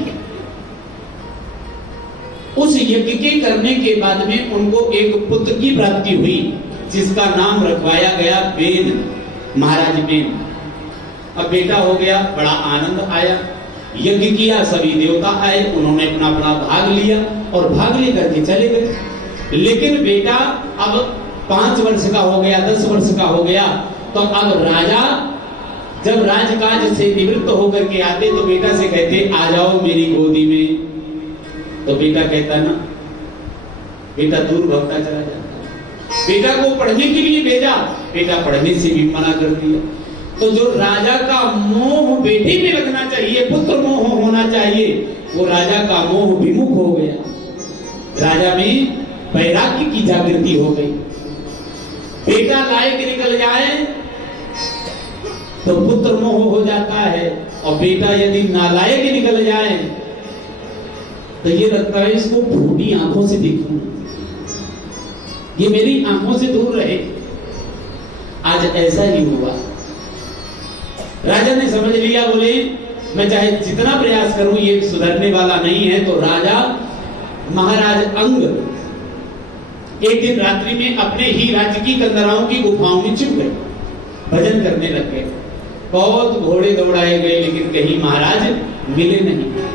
उस यज्ञ के करने के बाद में उनको एक पुत्र की प्राप्ति हुई जिसका नाम रखवाया गया बेन, महाराज बेन। अब बेटा हो गया, बड़ा आनंद आया, यज्ञ किया, सभी देवता आए, उन्होंने अपना अपना भाग लिया और भाग लेकर के चले गए। लेकिन बेटा अब 5 वर्ष का हो गया, 10 वर्ष का हो गया, तो अब राजा जब राजकाज से निवृत्त होकर के आते तो बेटा से कहते आ जाओ मेरी गोदी में। तो बेटा कहता ना, बेटा दूर भगता चला जाता। बेटा को पढ़ने के लिए भेजा, बेटा पढ़ने से भी मना कर दिया। तो जो राजा का मोह बेटे में लगना चाहिए, पुत्र मोह होना चाहिए, वो राजा का मोह विमुख हो गया। राजा में वैराग्य की जागृति हो गई। बेटा लायक निकल जाए तो पुत्र मोह हो जाता है, और बेटा यदि नालायक निकल जाए तो ये लगता है इसको फूटी आंखों से देखूं, ये मेरी आंखों से दूर रहे। आज ऐसा ही हुआ। राजा ने समझ लिया, बोले मैं चाहे जितना प्रयास करूं ये सुधरने वाला नहीं है। तो राजा महाराज अंग एक दिन रात्रि में अपने ही राज्य की कंदराओं की गुफाओं में छुप गए, भजन करने लग गए। बहुत घोड़े दौड़ाए गए लेकिन कहीं महाराज मिले नहीं।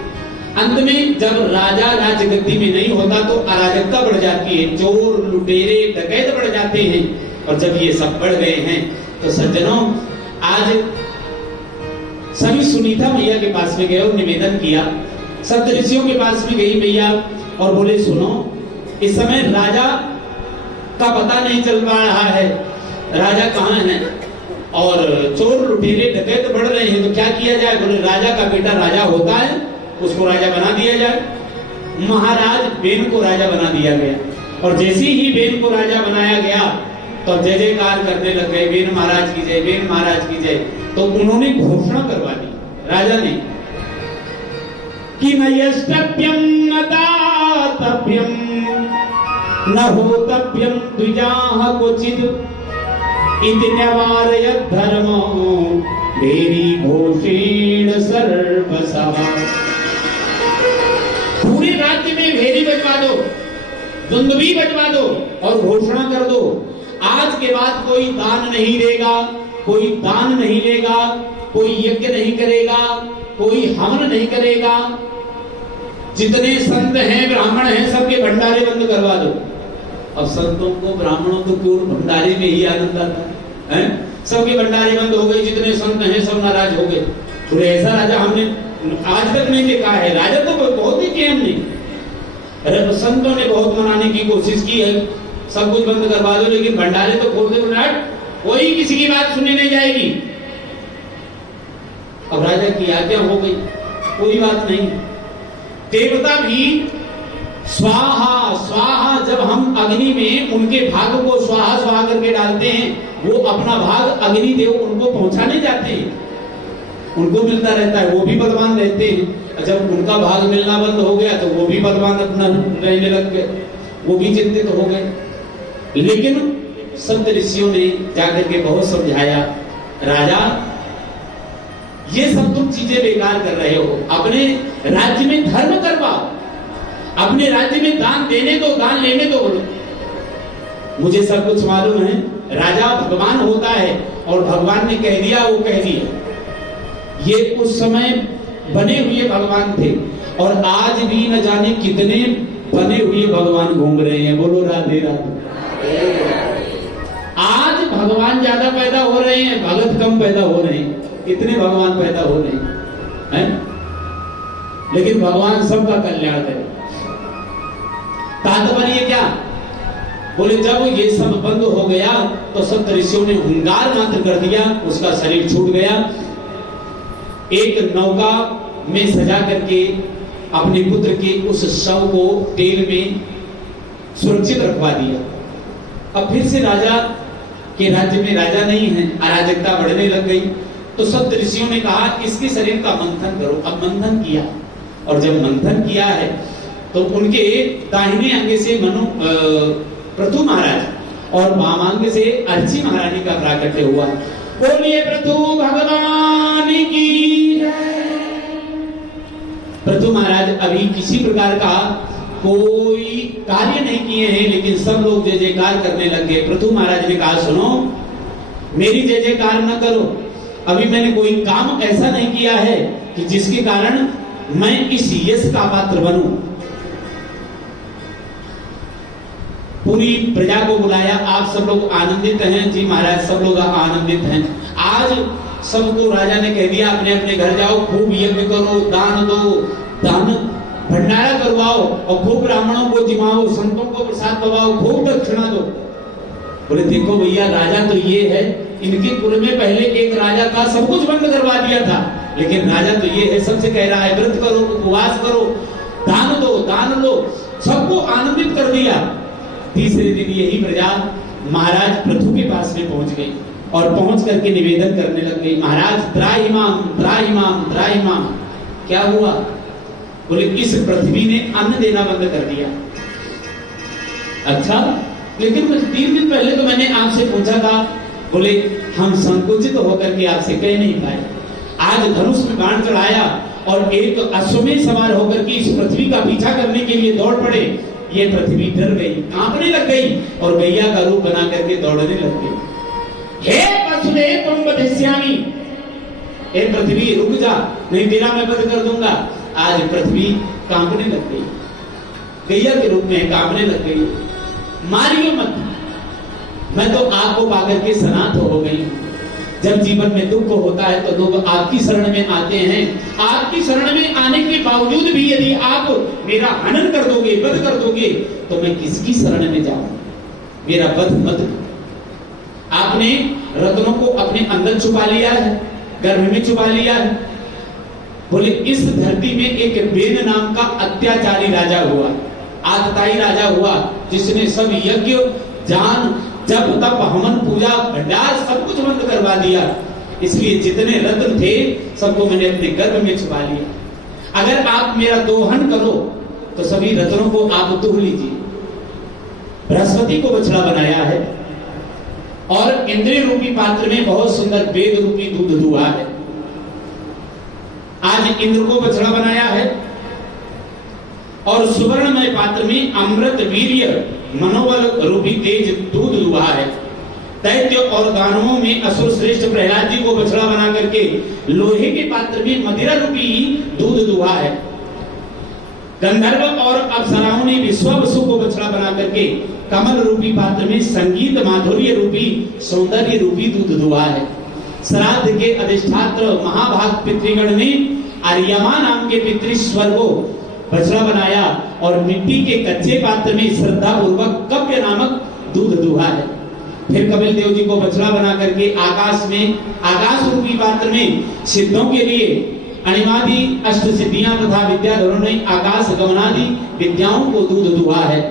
अंत में जब राजा राजगद्दी में नहीं होता तो अराजकता बढ़ जाती है, चोर लुटेरे डकैत बढ़ जाते हैं। और जब ये सब बढ़ गए हैं तो सज्जनों, आज सभी सुनीता मैया के पास में गए और निवेदन किया। सप्तऋषियों के पास में गई मैया और बोले सुनो, इस समय राजा का पता नहीं चल पा रहा है, राजा कहाँ है, और चोर लुटेरे डकैत बढ़ रहे हैं, तो क्या किया जाए। बोले राजा का बेटा राजा होता है, उसको राजा बना दिया जाए। महाराज बेन को राजा बना दिया गया, और जैसे ही बेन को राजा बनाया गया तो जय जयकार करने लग गए, बेन महाराज की जय, बेन महाराज की जय। तो उन्होंने घोषणा करवा दी राजा ने कि न यस्तभ्यं न दातभ्यं न होतभ्यं द्विजाः क्वचित् इति न्यवारयत् धर्मो भेरी घोषेण सर्वसः। पूरे राज्य में भेरी बजवा दो, दुंदुभी बजवा दो और घोषणा कर दो, आज के बाद कोई दान नहीं देगा, कोई दान नहीं लेगा, कोई यज्ञ नहीं करेगा, कोई हवन नहीं करेगा। जितने संत हैं ब्राह्मण हैं सबके भंडारे बंद करवा दो। अब संतों को ब्राह्मणों को क्यों भंडारे में ही आनंद आता है? सबके भंडारे बंद हो गए, जितने संत हैं सब नाराज हो गए। तो ऐसा राजा हमने आज तक नहीं देखा है। राजा तो बहुत ही किए हमने, संतों ने बहुत मनाने की कोशिश की है, सब कुछ बंद करवा दो, लेकिन भंडारे तो खोल दे, कोई किसी की बात सुनने नहीं जाएगी। अब राजा की आज्ञा हो गई, कोई बात नहीं। देवता भी स्वाहा स्वाहा, जब हम अग्नि में उनके भाग को स्वाहा स्वाहा करके डालते हैं, वो अपना भाग अग्नि देव उनको पहुंचाने जाते हैं, उनको मिलता रहता है, वो भी बलवान रहते हैं। जब उनका भाग मिलना बंद हो गया तो वो भी बलवान अपना रहने लग गए, वो भी चिंतित हो गए। लेकिन संत ऋषियों ने जाकर के बहुत समझाया, राजा ये सब तुम चीजें बेकार कर रहे हो, अपने राज्य में धर्म करवाओ, अपने राज्य में दान देने दो, दान लेने दो। मुझे सब कुछ मालूम है, राजा भगवान होता है और भगवान ने कह दिया वो कह दिया। ये उस समय बने हुए भगवान थे और आज भी न जाने कितने बने हुए भगवान घूम रहे हैं। बोलो राधे राधे। आज भगवान ज्यादा पैदा हो रहे हैं, भगत कम पैदा हो रहे हैं, इतने भगवान पैदा हो रहे हैं, लेकिन भगवान सबका कल्याण करे। तात्पर्य क्या? बोले जब ये सब बंद हो गया तो सब ऋषियों ने हुंकार मात्र कर दिया, उसका शरीर छूट गया। एक नौका में सजा करके अपने पुत्र के उस शव को तेल में सुरक्षित रखवा दिया। अब फिर से राजा के राज्य में राजा नहीं है, अराजकता बढ़ने लग गई। तो सब ऋषियों ने कहा इसके शरीर का मंथन करो। अब मंथन किया, और जब मंथन किया है तो उनके दाहिने अंग से पृथु महाराज और वामांग से अर्ची महारानी का प्राकट्य हुआ। बोलिए पृथु भगवान भगवान की। पृथु महाराज अभी किसी प्रकार का कोई कार्य नहीं किए हैं, लेकिन सब लोग जय जयकार करने लग गए। पृथु महाराज ने कहा, सुनो, मेरी जय जयकार न करो, अभी मैंने कोई काम ऐसा नहीं किया है कि जिसके कारण मैं इस यश का पात्र बनूं। पूरी प्रजा को बुलाया, आप सब लोग आनंदित हैं? जी महाराज, सब लोग आनंदित हैं। आज सबको राजा ने कह दिया, अपने अपने घर जाओ, खूब यज्ञ करो, दान दो, दान भंडारा करवाओ और खूब ब्राह्मणों को जिमाओ, संतों को प्रसाद दबाओ, खूब दक्षिणा दो। बोले देखो भैया, राजा तो ये है, इनके कुल में पहले एक राजा था, सब कुछ बंद करवा दिया था, लेकिन राजा तो ये है, सबसे कह रहा है व्रत करो, उपवास करो, दान दो, दान लो, सबको आनंदित कर दिया। तीसरे दिन यही प्रजा महाराज पृथु के पास में पहुंच गई और पहुंच करके निवेदन करने लग गई, महाराज त्राहिमाम त्राहिमाम त्राहिमाम। क्या हुआ? बोले इस पृथ्वी ने अन्न देना बंद कर दिया। अच्छा, लेकिन 3 दिन पहले तो मैंने आपसे पूछा था। बोले हम संकुचित होकर के आपसे कह नहीं पाए। आज धनुष में बाण चढ़ाया और एक अश्व में सवार होकर के इस पृथ्वी का पीछा करने के लिए दौड़ पड़े। ये पृथ्वी डर गई, कांपने लग गई और गैया का रूप बना करके दौड़ने लग गई। हे वसुदेव तुम वधिष्यामि, हे पृथ्वी रुक जा, नहीं तेरा मैं वध कर दूंगा। आज पृथ्वी कांपने लग गई, गैया के रूप में कांपने लग गई। मारियो मत, मैं तो आपको पाकर के सनाथ हो गई। जब जीवन में दुख होता है तो लोग आपकी शरण में आते हैं। आपकी शरण में आने के बावजूद भी यदि आप मेरा हनन कर दोगे, वध कर दोगे, तो मैं किसकी शरण में जाऊं? मेरा वध मत। आपने रत्नों को अपने अंदर छुपा लिया है, गर्भ में छुपा लिया है। बोले इस धरती में एक बेन नाम का अत्याचारी राजा हुआ, आतताई राजा हुआ, जिसने सब यज्ञ, जान, जब तब हवन, पूजा, भंडार सब कुछ बंद करवा दिया। इसलिए जितने रत्न थे सबको मैंने अपने गर्भ में छुपा लिया। अगर आप मेरा दोहन करो तो सभी रत्नों को आप दूह लीजिए। बृहस्पति को बछड़ा बनाया है और इंद्रिय रूपी पात्र में बहुत सुंदर वेद रूपी दूध दुआ है। आज इंद्र को बछड़ा बनाया है और सुवर्णमय पात्र में अमृत, वीर्य, मनोबल रूपी तेज दूध दुहा है। दैत्य और दानवों में असुर श्रेष्ठ प्रहलाद जी को बछड़ा बना करके लोहे के पात्र में मदिरा रूपी दूध दुहा है। गंधर्व और अप्सराओं ने विश्वावसु को बछड़ा बना करके कमल रूपी पात्र में संगीत, माधुर्य रूपी, सौंदर्य रूपी दूध दुहा है। श्राद्ध के अधिष्ठात्र महाभाग पितृगण ने आर्यमा नाम के पितृश्वर को बछड़ा बनाया और मिट्टी के कच्चे पात्र में श्रद्धा पूर्वक कव्य नामक दूध दुहा है। फिर कपिल देव जी को बछड़ा बना करके आकाश में, आकाश रूपी पात्र में सिद्धों के लिए अणिमादि अष्ट सिद्धियां तथा विद्याधरों ने आकाश गमनादि विद्याओं को दूध दुहा है।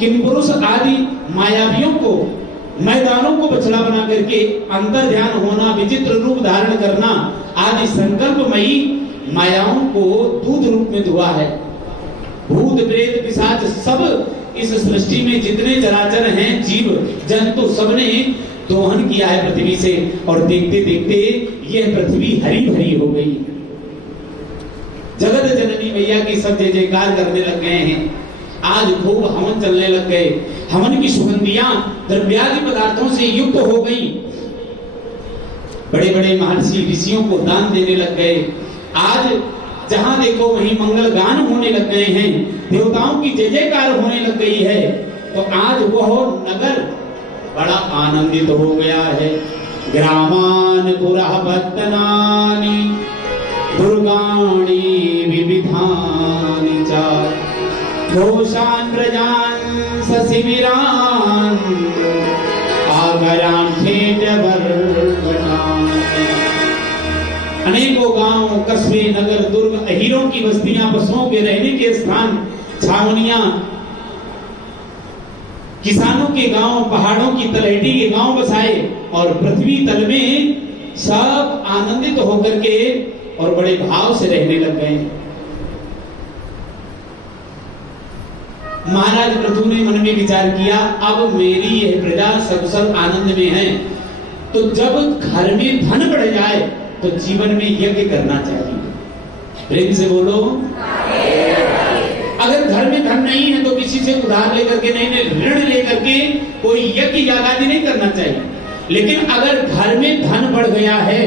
किंपुरुष आदि मायावियों को, मैदानों को बछड़ा बना करके अंतर ध्यान होना, विचित्र रूप धारण करना आदि संकल्पमयी मायाओं को दूध रूप में दुहा है। भूत, प्रेत, पिशाच सब इस सृष्टि में जितने चराचर हैं, जीव जंतु, सबने दोहन किया है पृथ्वी से और देखते देखते यह पृथ्वी हरी भरी हो गई। जगत जननी मैया की सब जय जयकार करने लग गए हैं। आज खूब हवन चलने लग गए। हवन की सुगंधियां द्रव्यादि पदार्थों से युक्त हो गई। बड़े बड़े महर्षि ऋषियों को दान देने लग गए। आज जहां देखो वहीं मंगल गान होने लग गए हैं, देवताओं की जय जयकार होने लग गई है। तो आज वह नगर बड़ा आनंदित हो गया है। ग्रामान पुरः पत्तनानि दुर्गाणि विविधानि च घोषान् व्रजान् सशिविरान् आगरान् खेटवर्धनान्। अनेकों गांव, कस्बे, नगर, दुर्ग, अहीरों की बस्तियां, पशुओं के रहने के स्थान, छावनियां, किसानों के गांव, पहाड़ों की तलहटी के गांव बसाए और पृथ्वी तल में सब आनंदित होकर के और बड़े भाव से रहने लग गए। महाराज पृथु ने मन में विचार किया, अब मेरी यह प्रजा सकुशल आनंद में है, तो जब घर में धन बढ़ जाए तो जीवन में यज्ञ करना चाहिए। प्रेम से बोलो। अगर घर में धन नहीं है तो किसी से उधार लेकर के नहीं, ऋण लेकर के कोई यज्ञ यागादि नहीं करना चाहिए। लेकिन अगर घर में धन बढ़ गया है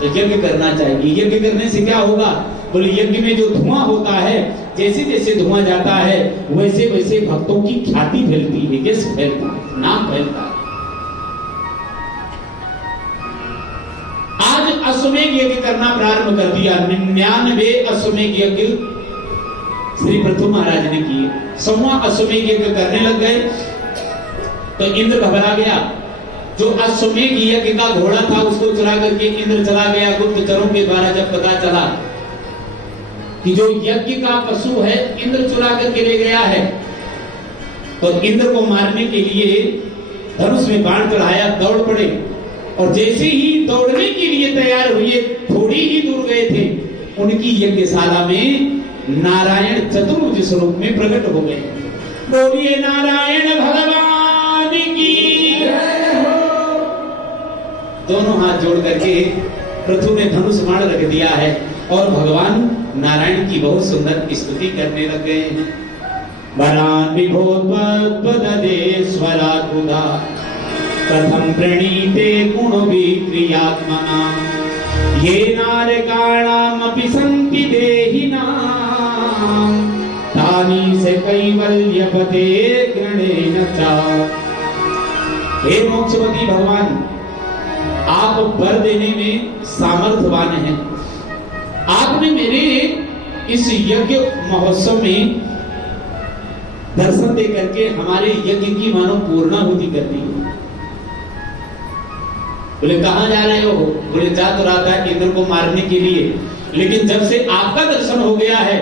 तो यज्ञ करना चाहिए। यज्ञ करने से क्या होगा? बोले यज्ञ में जो धुआं होता है, जैसे जैसे धुआं जाता है वैसे वैसे भक्तों की ख्याति फैलती है, यश फैलता है, नाम फैलता है। आज अश्वमेध यज्ञ करना प्रारंभ कर दिया। 99 अश्वमेध यज्ञ श्री पृथु महाराज ने किए। 100वां अश्वमेध यज्ञ करने लग गए तो इंद्र घबरा गया। जो अश्वमेध यज्ञ का घोड़ा था उसको चुरा करके इंद्र चला गया। गुप्तचरों के द्वारा जब पता चला कि जो यज्ञ का पशु है इंद्र चुरा करके ले गया है, तो इंद्र को मारने के लिए धनुष में बाण चढ़ाया, दौड़ पड़े। और जैसे ही दौड़ने के लिए तैयार हुए, थोड़ी ही दूर गए थे, उनकी यज्ञशाला में नारायण चतुर्भुज स्वरूप में प्रकट हो गए। बोलिए नारायण भगवान की जय हो। दोनों हाथ जोड़ करके पृथु ने धनुष बाण रख दिया है और भगवान नारायण की बहुत सुंदर स्तुति करने लग गए हैं। वरान विभोद्वदेश्वरा कुदा कथम प्रणीते गुण विक्रियात्मना ये नारकाणामपि सन्ति देहिनां तानि से कैवल्यपते गणेन च। हे मोक्षपति भगवान, आप वर देने में सामर्थ्यवान हैं। आपने मेरे इस यज्ञ महोत्सव में दर्शन दे करके हमारे यज्ञ की मानो पूर्णाहुति कर दी। बोले कहां जा रहे हो? बोले जा तो रहा था इंद्र को मारने के लिए, लेकिन जब से आपका दर्शन हो गया है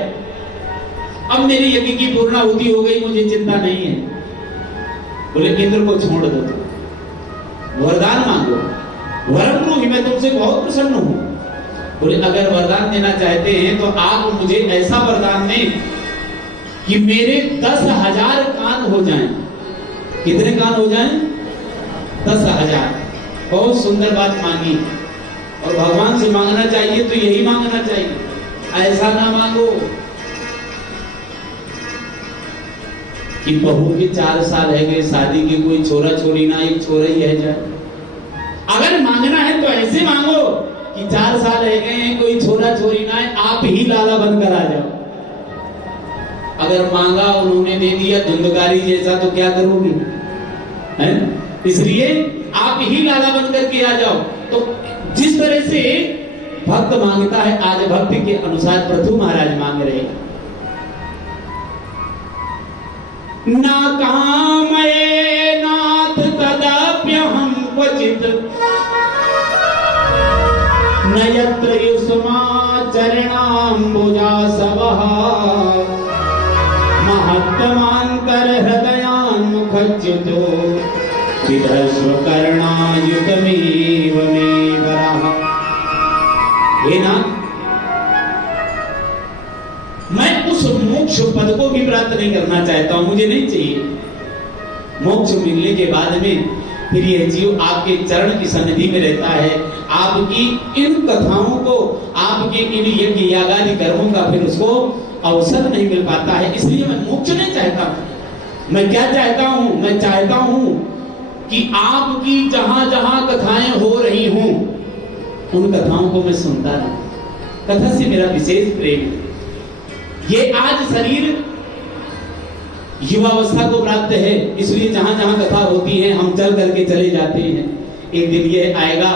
अब मेरे यज्ञ की पूर्णाहुति हो गई, मुझे चिंता नहीं है। बोले इंद्र को छोड़ दो, वरदान मांगो, वरम ब्रूहि, मैं तुमसे बहुत प्रसन्न हूं। बोले अगर वरदान देना चाहते हैं तो आप मुझे ऐसा वरदान दें कि मेरे 10,000 कान हो जाएं। कितने कान हो जाएं? 10,000। बहुत सुंदर बात मांगी। और भगवान से मांगना चाहिए तो यही मांगना चाहिए, ऐसा ना मांगो कि बहू के 4 साल है गए शादी के, कोई छोरा छोरी ना, एक छोरा ही है जाए। अगर मांगना है तो ऐसे मांगो कि 4 साल रह गए हैं, कोई छोरा छोरी ना है, आप ही लाला बनकर आ जाओ। अगर मांगा उन्होंने दे दिया धुंधकारी जैसा तो क्या करोगे? हैं? इसलिए आप ही लाला बनकर के आ जाओ। तो जिस तरह से भक्त मांगता है, आज भक्ति के अनुसार पृथु महाराज मांग रहे हैं। ना कामये नाथ तदाप्यहं क्वचित् न यत्र युष्मा चरणाम्बुजासवः महत्तमान्तर हृदयान्मुखच्युतो विधस्व कर्णायुतमेव मे वरः। हे नाथ, मैं उस मोक्ष पद को भी प्राप्त नहीं करना चाहता हूं, मुझे नहीं चाहिए। मोक्ष मिलने के बाद में फिर यह जीव आपके चरण की सन्निधि में रहता है, आपकी इन कथाओं को, आपके इन यज्ञ यागादि कर्मों का फिर उसको अवसर नहीं मिल पाता है। इसलिए मैं मोक्ष नहीं चाहता। मैं क्या चाहता हूं? मैं चाहता हूं कि आपकी जहां जहां कथाएं हो रही हों उन कथाओं को मैं सुनता रहूं। कथा से मेरा विशेष प्रेम है। ये आज शरीर युवावस्था को प्राप्त है, इसलिए जहां जहां कथा होती है हम चल करके चले जाते हैं। एक दिन ये आएगा,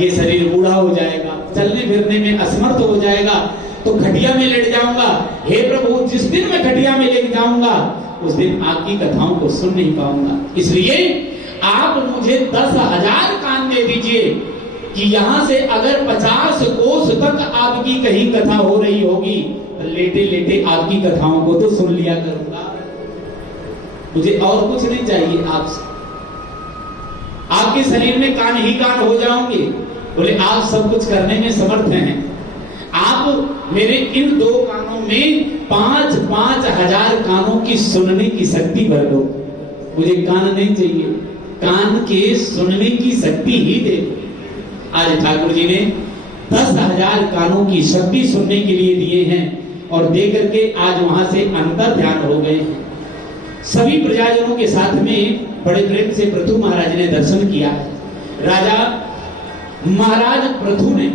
ये शरीर बूढ़ा हो जाएगा, चलने फिरने में असमर्थ हो जाएगा, तो खटिया में लेट जाऊंगा। हे प्रभु, जिस दिन मैं खटिया में लेट जाऊंगा उस दिन आपकी कथाओं को सुन नहीं पाऊंगा। इसलिए आप मुझे 10,000 कान दे दीजिए कि यहां से अगर 50 कोस तक आपकी कहीं कथा हो रही होगी तो लेटे लेटे आपकी कथाओं को तो सुन लिया करूंगा। मुझे और कुछ नहीं चाहिए आपसे। आपके शरीर में कान ही कान हो जाओगे। बोले आप सब कुछ करने में समर्थ हैं। आप मेरे इन 2 कानों में 5-5 हजार कानों की सुनने की शक्ति भर दो। मुझे कान नहीं चाहिए, कान के सुनने की शक्ति ही दे दो। आज ठाकुर जी ने 10,000 कानों की शक्ति सुनने के लिए दिए हैं और दे करके आज वहां से अंतर ध्यान हो गए हैं। सभी प्रजाजनों के साथ में बड़े प्रेम से पृथु महाराज ने दर्शन किया है। राजा महाराज पृथु ने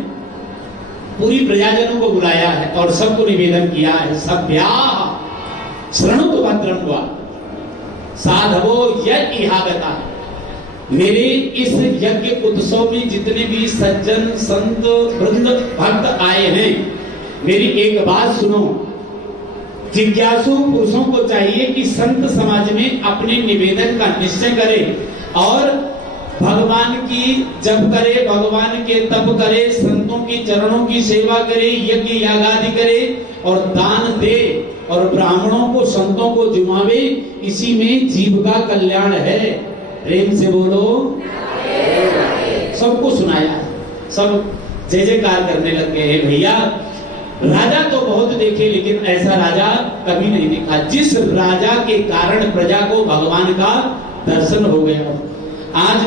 पूरी प्रजाजनों को बुलाया है और सबको निवेदन किया है, सभ्या शरणु भद्रम वा साधवो यज्ञागता। मेरे इस यज्ञ उत्सव में जितने भी सज्जन संत वृंद भक्त आए हैं, मेरी एक बात सुनो। जिज्ञासु पुरुषों को चाहिए कि संत समाज में अपने निवेदन का निश्चय करे और भगवान की जप करे, भगवान के तप करे, संतों की चरणों की सेवा करे, यज्ञ याग आदि करे और दान दे और ब्राह्मणों को संतों को जुमावे। इसी में जीव का कल्याण है। प्रेम से बोलो। सबको सुनाया, सब जय जयकार करने लग गए हैं। भैया राजा तो बहुत देखे लेकिन ऐसा राजा कभी नहीं देखा जिस राजा के कारण प्रजा को भगवान का दर्शन हो गया। आज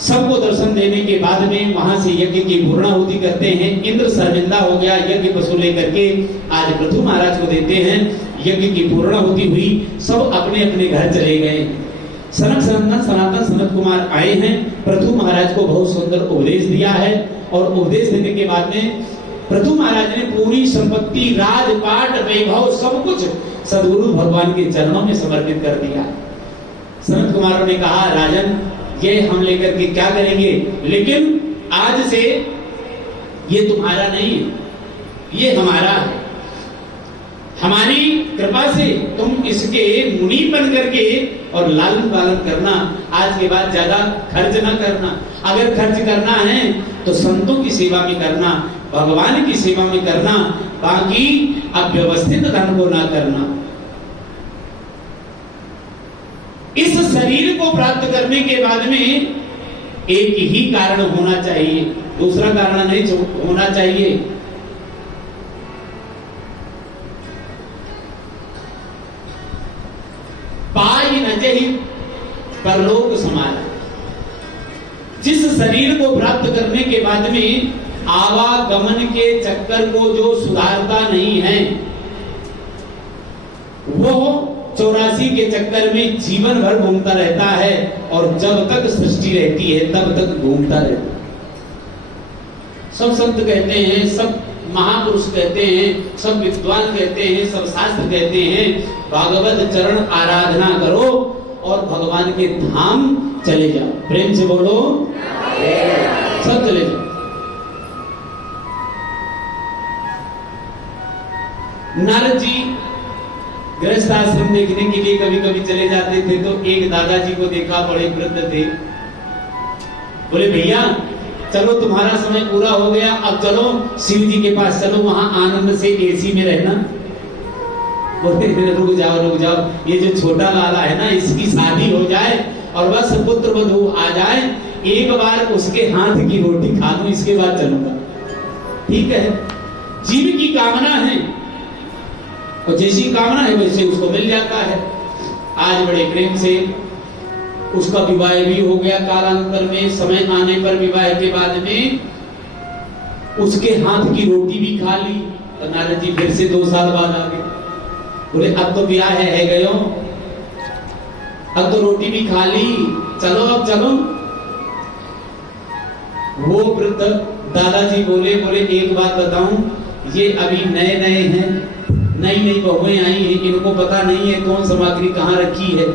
सबको दर्शन देने के बाद में वहां से यज्ञ की पूर्णाहुति करते हैं। इंद्र शर्मिंदा हो गया, यज्ञ पशु लेकर के आज पृथु महाराज को देते हैं। यज्ञ की पूर्णाहुति हुई, सब अपने अपने घर चले गए। सनातन सनत कुमार आए हैं, पृथु महाराज को बहुत सुंदर उपदेश दिया है और उपदेश देने के बाद में पृथु महाराज ने पूरी संपत्ति, राजपाट, वैभव सब कुछ सदगुरु भगवान के चरणों में समर्पित कर दिया। सनत कुमारों ने कहा, राजन ये हम लेकर के क्या करेंगे, लेकिन आज से ये तुम्हारा नहीं है, ये हमारा है। हमारी कृपा से तुम इसके मुनि बन करके और लालन पालन करना। आज के बाद ज्यादा खर्च ना करना। अगर खर्च करना है तो संतों की सेवा में करना, भगवान की सेवा में करना, बाकी अव्यवस्थित धन को ना करना। इस शरीर को प्राप्त करने के बाद में एक ही कारण होना चाहिए, दूसरा कारण नहीं होना चाहिए। पाई न जहि परलोक समाना। जिस शरीर को प्राप्त करने के बाद में आवागमन के चक्कर को जो सुधारता नहीं है, वो 84 के चक्कर में जीवन भर घूमता रहता है और जब तक सृष्टि रहती है तब तक घूमता रहता है। सब संत कहते हैं, सब महापुरुष कहते हैं, सब विद्वान कहते हैं, सब शास्त्र कहते हैं, भागवत चरण आराधना करो और भगवान के धाम चले जाओ। प्रेम से बोलो, सब चले जाओ। नारद जी गृहस्थ आश्रम देखने के लिए कभी कभी चले जाते थे तो एक दादाजी को देखा, बड़े वृद्ध थे। बोले, भैया चलो तुम्हारा समय पूरा हो गया, अब चलो शिव जी के पास चलो, वहां आनंद से एसी में रहना। बोलते रुक जाओ, ये जो छोटा लाला है ना, इसकी शादी हो जाए और बस पुत्र वधू आ जाए, एक बार उसके हाथ की रोटी खा लूं, इसके बाद चलूंगा। ठीक है, जीव की कामना है और जैसी कामना है वैसे उसको मिल जाता है। आज बड़े प्रेम से उसका विवाह भी हो गया कालांतर में। समय आने पर विवाह के बाद में उसके हाथ की रोटी भी खा ली। तो नारद जी फिर से 2 साल बाद आ गए। बोले, अब तो ब्याह है गयो, अब तो रोटी भी खा ली, चलो अब चलो। वो वृद्ध दादाजी बोले, एक बात बताऊं, ये अभी नए नए हैं, नई बहुएं आई हैं, इनको पता नहीं है कौन सामग्री कहाँ रखी है।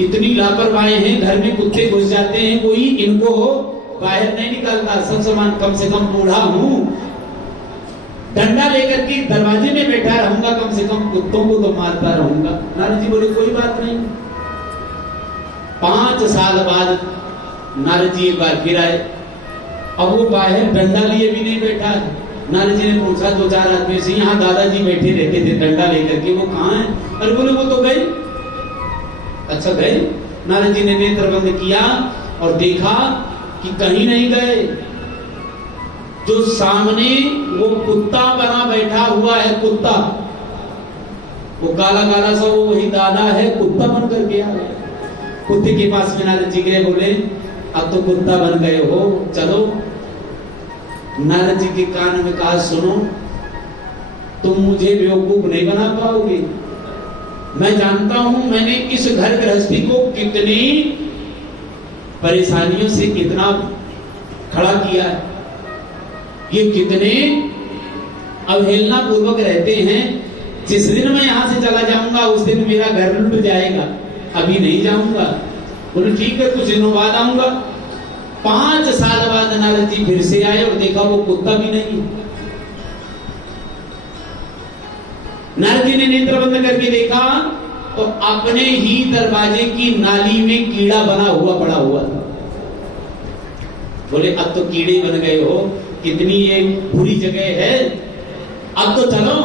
इतनी लापरवाही हैं, घर में कुत्ते घुस जाते हैं, कोई इनको बाहर नहीं निकालता। सब सामान, कम से कम बूढ़ा हूं, डंडा लेकर के दरवाजे में बैठा रहूंगा, कम से कम कुत्तों को तो मारता रहूंगा। नारद जी बोले, कोई बात नहीं। 5 साल बाद नारद जी एक बार फिर आए। अब वो बाहर डंडा लिए भी नहीं बैठा है। नारद जी ने पूछा 2-4 आदमी से, यहाँ दादाजी बैठे रहते थे डंडा लेकर के, वो कहाँ है? अरे बोले, वो तो गए। अच्छा गए? नारद जी ने नेत्र बंद किया और देखा कि कहीं नहीं गए। जो सामने वो कुत्ता बना बैठा हुआ है, कुत्ता, वो काला काला सा, वो वही दादा है, कुत्ता बन करके आ गया। कुत्ते के पास में नारद जी गए, बोले, अब तो कुत्ता बन गए हो, चलो। नारद जी के कान में कहा, सुनो, तुम मुझे बेवकूफ नहीं बना पाओगे। मैं जानता हूं मैंने इस घर गृहस्थी को कितनी परेशानियों से कितना खड़ा किया है। ये कितने अवहेलना पूर्वक रहते हैं। जिस दिन मैं यहां से चला जाऊंगा उस दिन मेरा घर लुट जाएगा, अभी नहीं जाऊंगा। बोले ठीक है, कुछ दिनों बाद आऊंगा। 5 साल बाद नारद जी फिर से आए और देखा वो कुत्ता भी नहीं। नारद जी ने नेत्र बंद करके देखा तो अपने ही दरवाजे की नाली में कीड़ा बना हुआ पड़ा हुआ था। बोले अब तो कीड़े बन गए हो, कितनी ये बुरी जगह है, अब तो चलो।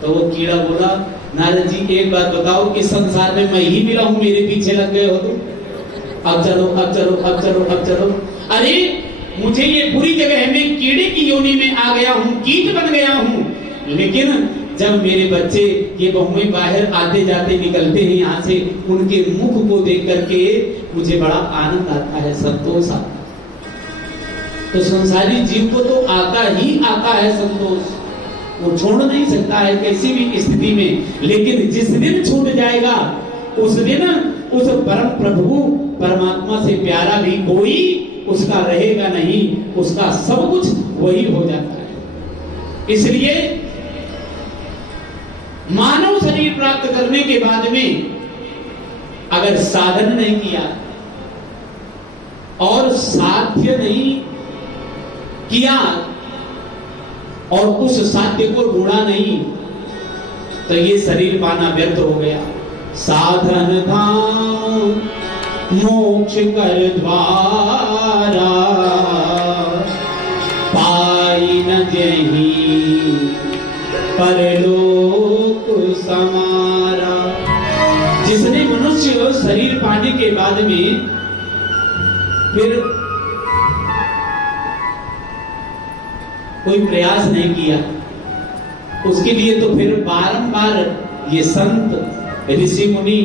तो वो कीड़ा बोला, नारद जी एक बात बताओ, इस संसार में मैं ही मिला हूं, मेरे पीछे लग गए हो तुम? अब चलो, अब चलो, अब चलो, अब चलो। अरे मुझे ये बुरी जगह है, मैं कीड़े की योनि में आ गया हूं, कीट बन गया हूं। लेकिन जब मेरे बच्चे ये बहुएं बाहर आते जाते निकलते हैं यहाँ से, उनके मुख को देख करके मुझे बड़ा आनंद आता है, संतोष आता है। तो संसारी जीव को तो आता ही आता है संतोष, वो छोड़ नहीं सकता है किसी भी स्थिति में। लेकिन जिस दिन छूट जाएगा उस दिन उस परम प्रभु परमात्मा से प्यारा भी कोई उसका रहेगा नहीं, उसका सब कुछ वही हो जाता है। इसलिए मानव शरीर प्राप्त करने के बाद में अगर साधन नहीं किया और साध्य नहीं किया और उस साध्य को ढूंढा नहीं तो ये शरीर पाना व्यर्थ हो गया। साधन धाम मोक्ष कर द्वारा, पाई न जही परलोक समारा। जिसने मनुष्य शरीर पाने के बाद में फिर कोई प्रयास नहीं किया, उसके लिए तो फिर बारंबार ये संत ऋषि मुनि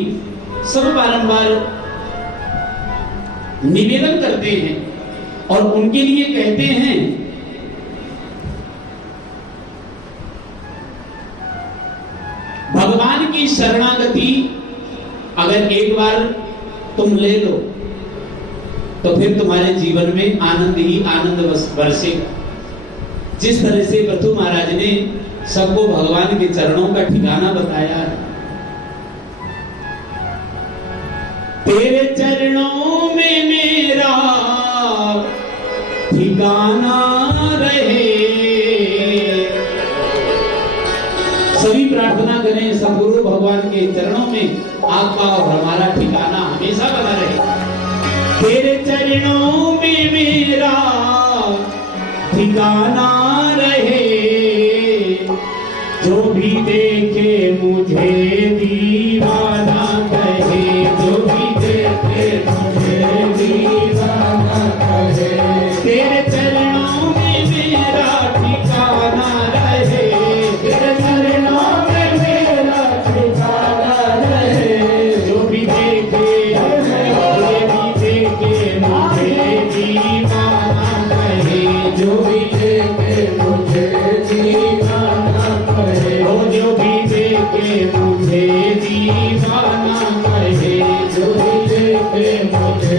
सब बारंबार निवेदन करते हैं और उनके लिए कहते हैं, भगवान की शरणागति अगर एक बार तुम ले लो तो फिर तुम्हारे जीवन में आनंद ही आनंद बरसेगा। जिस तरह से पृथु महाराज ने सबको भगवान के चरणों का ठिकाना बताया है, तेरे चरणों में मेरा ठिकाना रहे। सभी प्रार्थना करें सद्गुरु भगवान के चरणों में आपका और हमारा ठिकाना हमेशा बना रहे। तेरे चरणों में मेरा ठिकाना रहे, जो भी देखे मुझे दीवाना कहे, जो भी देखे मुझे दीवाना कहे। तेरे चरणों में मेरा ठिकाना रहे, तेरे चरणों में मेरा ठिकाना रहे। जो भी देखे मुझे दीवाना कहे, जो भी देखे मुझे दीवाना कहे। जो भी देखे मुझे दीवाना कहे, जो भी देखे मुझे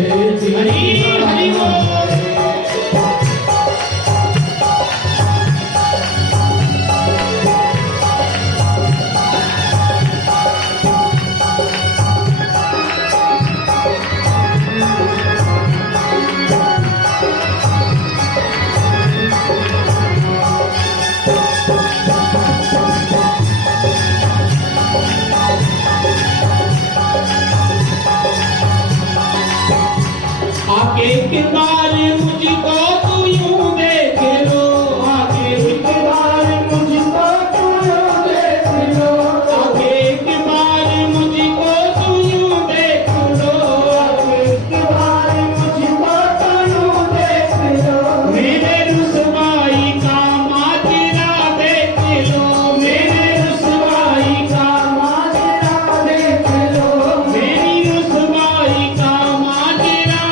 दीवाना कहे। आके एक बार मुझको तू यूं देख लो, आके एक बार मुझको तू यूं देख लो, आके एक बार मुझको तू यूं देख लो, आके एक बार मुझको तू यूं देख लो। मेरे रुसवाई का माजरा देख लो, मेरे रुसवाई का माजरा देख लो, मेरी रुसवाई का माजरा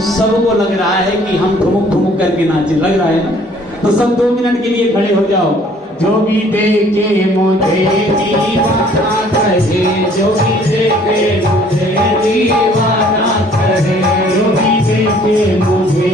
हम सबको लग रहा है कि हम ठुमुक ठुमुक करके नाचे, लग रहा है ना? तो सब 2 मिनट के लिए खड़े हो जाओ। जो भी देखे मुझे दीवाना कहे, जो भी देखे मुझे दीवाना कहे, जो भी देखे मुझे